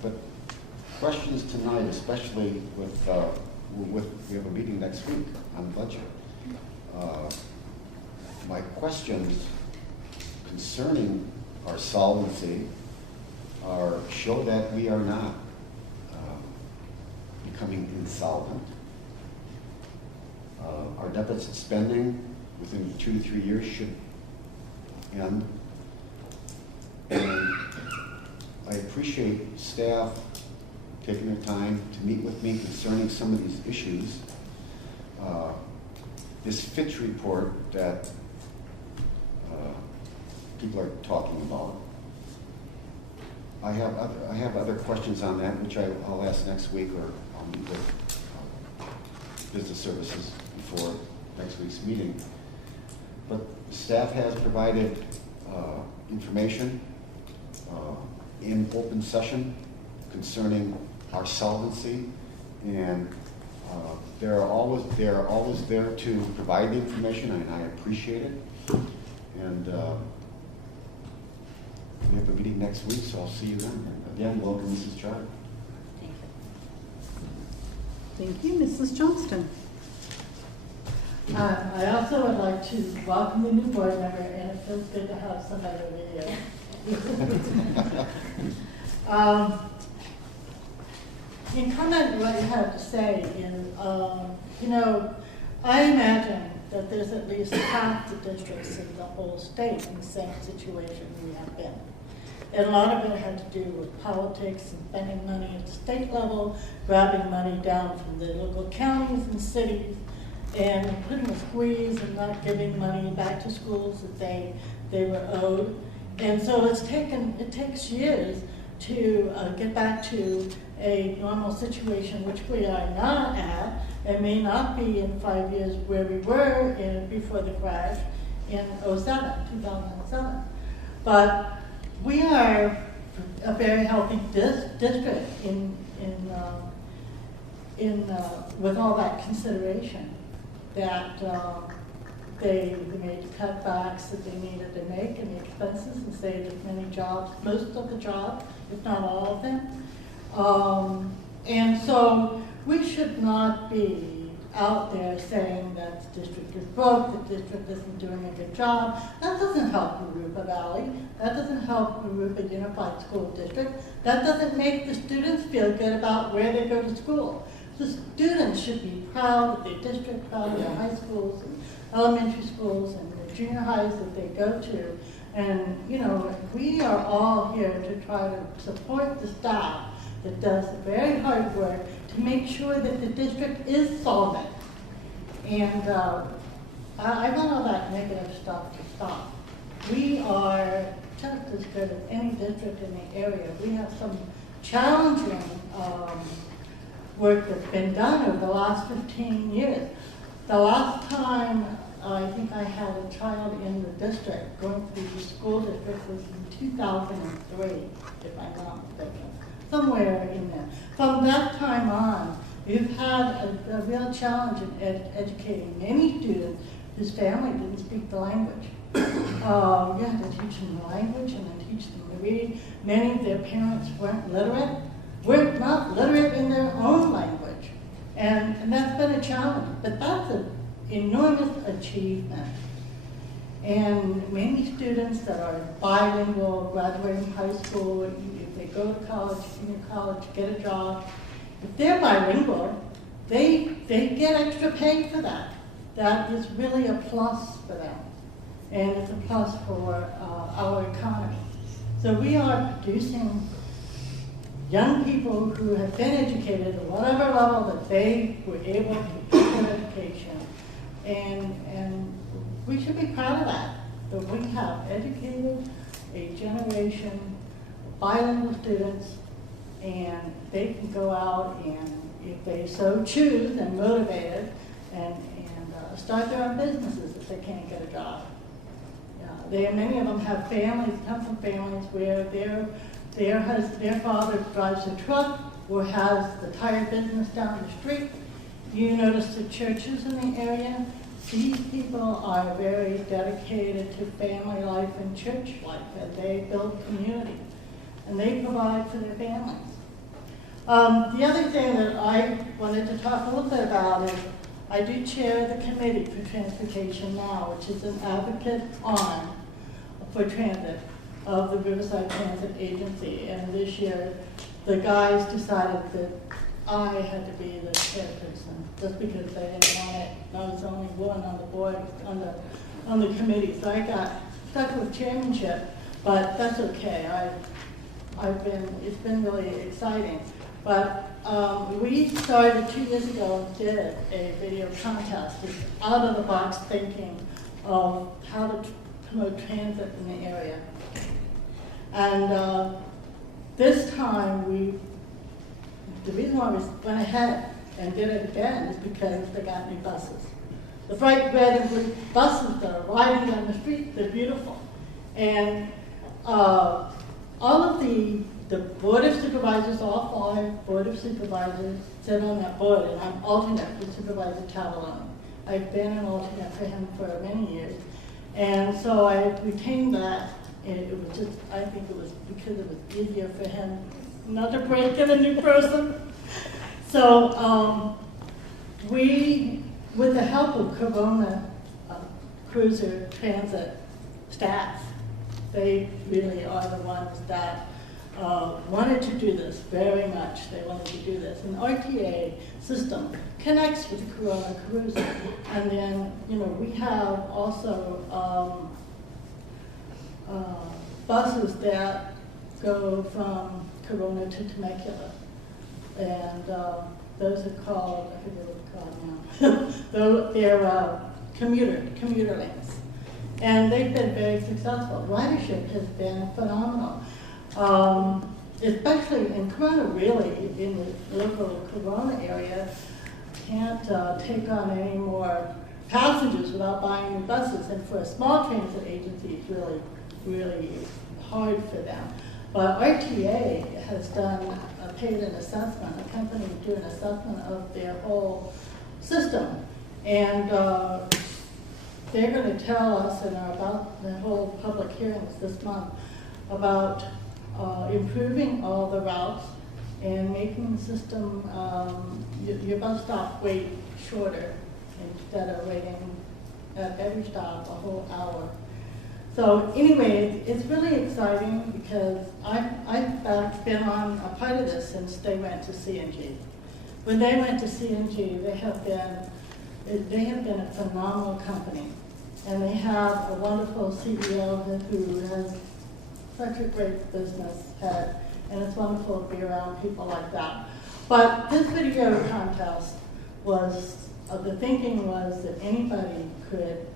But questions tonight, especially with we have a meeting next week on budget. My questions concerning our solvency show that we are not becoming insolvent. Our deficit spending within 2 to 3 years should end. And I appreciate staff taking their time to meet with me concerning some of these issues. This Fitch report that people are talking about. I have other questions on that, which I'll ask next week, or I'll meet with business services before next week's meeting. But staff has provided information in open session concerning our solvency, and they are always there to provide the information, and I appreciate it. And we have a meeting next week, so I'll see you then. And again, welcome, Mrs. Chard. Thank you, Mrs. Johnston. I also would like to welcome the new board member, and it feels good to have somebody over here. In comment to what you have to say is, I imagine that there's at least half the districts in the whole state in the same situation we have been. And a lot of it had to do with politics and spending money at the state level, grabbing money down from the local counties and cities, and putting a squeeze and not giving money back to schools that they were owed. And so it takes years to get back to a normal situation, which we are not at, and may not be in 5 years where we were before the crash in 2007. But we are a very healthy district with all that consideration that they made the cutbacks that they needed to make and the expenses and saved as many jobs, most of the jobs, if not all of them. And so we should not be out there saying that the district is broke, the district isn't doing a good job. That doesn't help Jurupa Valley. That doesn't help Jurupa Unified School District. That doesn't make the students feel good about where they go to school. The students should be proud of their district, proud of their high schools and elementary schools and the junior highs that they go to. And, we are all here to try to support the staff that does very hard work to make sure that the district is solvent. And I want all that negative stuff to stop. We are just as good as any district in the area. We have some challenging work that's been done over the last 15 years. The last time I think I had a child in the district going through the school district was in 2003, if I'm not mistaken, somewhere in there. From that time on, we've had a real challenge in educating many students whose family didn't speak the language. You had to teach them the language and then teach them to read. Many of their parents weren't not literate in their own language. And that's been a challenge, but that's an enormous achievement. And many students that are bilingual, graduating high school, if they go to college, junior college, get a job, if they're bilingual, they get extra pay for that. that is really a plus for them, and it's a plus for our economy. So we are producing young people who have been educated at whatever level that they were able to get their education, and we should be proud of that we have educated a generation of bilingual students, and they can go out and, if they so choose and motivated, and start their own businesses if they can't get a job. Many of them have families, come from families where their father drives a truck or has the tire business down the street. You notice the churches in the area. These people are very dedicated to family life and church life, and they build community, and they provide for their families. The other thing that I wanted to talk a little bit about is I do chair the Committee for Transportation Now, which is an advocate arm for transit of the Riverside Transit Agency. And this year, the guys decided that I had to be the chairperson, just because they didn't want it. I was the only woman on the board, on the committee, so I got stuck with chairmanship, but that's okay. It's been really exciting. But we started 2 years ago and did a video contest. It's out of the box thinking of how to promote transit in the area. And this time the reason why we went ahead and did it again is because they got new buses. The bright red and blue buses that are riding down the street, they're beautiful. And all of the Board of Supervisors, all 5 Board of Supervisors sit on that board, and I'm alternate with Supervisor Tavalone. I've been an alternate for him for many years. And so I retained that, and it was just, I think it was because it was easier for him not to break in a new person. So we, with the help of Corona Cruiser Transit staff, they really are the ones that wanted to do this very much. They wanted to do this. And the RTA system connects with the Corona Cruiser. And then, we have also buses that go from Corona to Temecula. And those are called, I forget what they're called now. They're commuter lanes. And they've been very successful. Ridership has been phenomenal. Especially in Corona, really, in the local Corona area, can't take on any more passengers without buying new buses. And for a small transit agency, it's really, really hard for them. But RTA has paid an assessment, a company do an assessment of their whole system. And they're going to tell us about the whole public hearings this month about improving all the routes and making the system, your bus stop wait shorter instead of waiting at every stop a whole hour. So anyway, it's really exciting because I've been on a part of this since they went to CNG. When they went to CNG, they have been a phenomenal company. And they have a wonderful CEO who has such a great business head, and it's wonderful to be around people like that. But this video contest was, the thinking was that anybody could,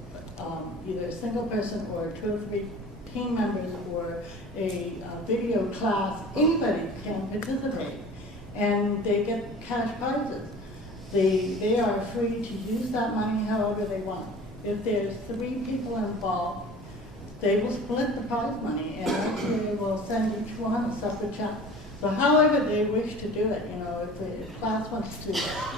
either a single person or 2 or 3 team members or a video class, anybody can participate, and they get cash prizes. They are free to use that money however they want. If there's 3 people involved, they will split the prize money, and actually they will send each one a separate check. So however they wish to do it, if a class wants to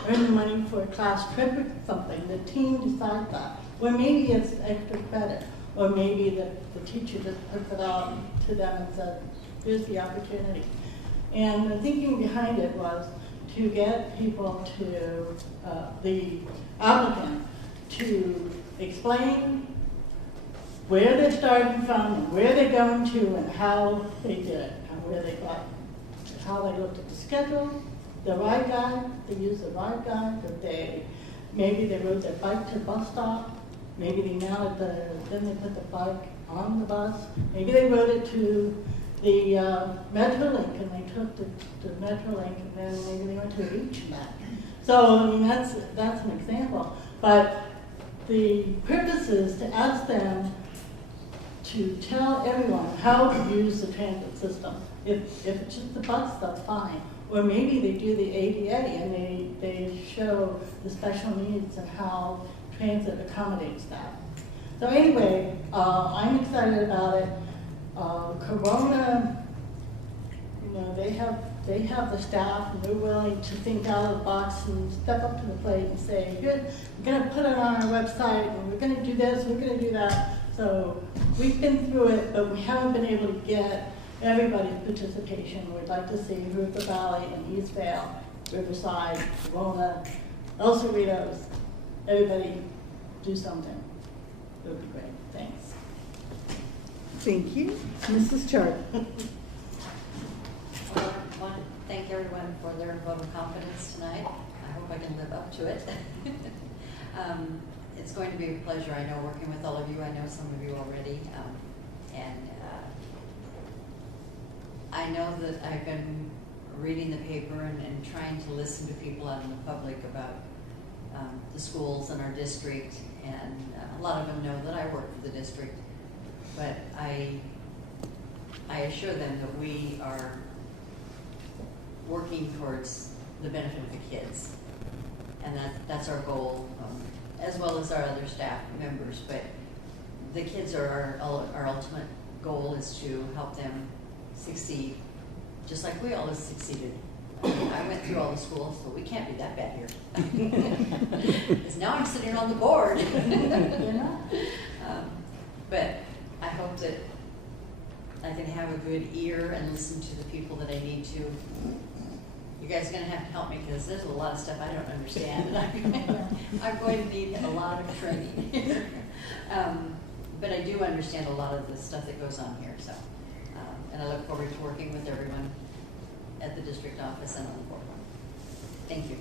earn money for a class trip or something, the team decides that. Or maybe it's extra credit, or maybe the teacher just puts it out to them and says, here's the opportunity. And the thinking behind it was to get people to, the applicant, to explain where they're starting from and where they're going to and how they did it and where they got, how they looked at the schedule, the ride guide, they used the ride guide, that they maybe they rode their bike to the bus stop, maybe they then they put the bike on the bus, maybe they rode it to the Metrolink and they took the Metrolink and then maybe they went to a beach and back. So, I mean, that's an example. But the purpose is to ask them to tell everyone how to use the transit system. If it's just the bus, that's fine. Or maybe they do the ADA and they show the special needs and how transit accommodates that. So anyway, I'm excited about it. Corona, you know, they have the staff and they're willing to think out of the box and step up to the plate and say, good, we're going to put it on our website and we're going to do this, we're going to do that. So we've been through it, but we haven't been able to get everybody's participation. We'd like to see Jurupa Valley and Eastvale, Riverside, Corona, El Cerritos, everybody do something. It would be great. Thanks. Thank you. Mrs. Chard. Well, I want to thank everyone for their vote of confidence tonight. I hope I can live up to it. It's going to be a pleasure, I know, working with all of you. I know some of you already. I know that I've been reading the paper and trying to listen to people out in the public about the schools in our district, and a lot of them know that I work for the district, but I assure them that we are working towards the benefit of the kids, and that's our goal, as well as our other staff members. But the kids are our ultimate goal is to help them succeed, just like we always succeeded. I went through all the schools, so we can't be that bad here. Because now I'm sitting on the board. But I hope that I can have a good ear and listen to the people that I need to. You guys are going to have to help me because there's a lot of stuff I don't understand, and I'm going to need a lot of training here. But I do understand a lot of the stuff that goes on here, so. And I look forward to working with everyone at the district office and on the board. Thank you.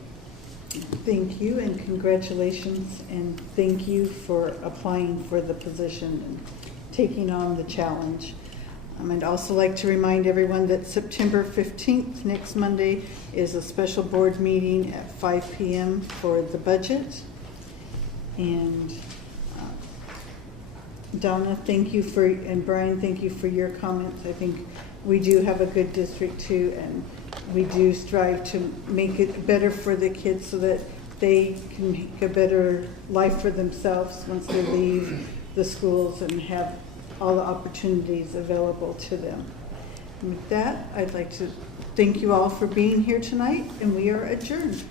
Thank you and congratulations, and thank you for applying for the position and taking on the challenge. I'd also like to remind everyone that September 15th, next Monday, is a special board meeting at 5 p.m. for the budget. And Donna, thank you and Brian, thank you for your comments. I think we do have a good district too, and we do strive to make it better for the kids so that they can make a better life for themselves once they leave the schools and have all the opportunities available to them. And with that, I'd like to thank you all for being here tonight, and we are adjourned.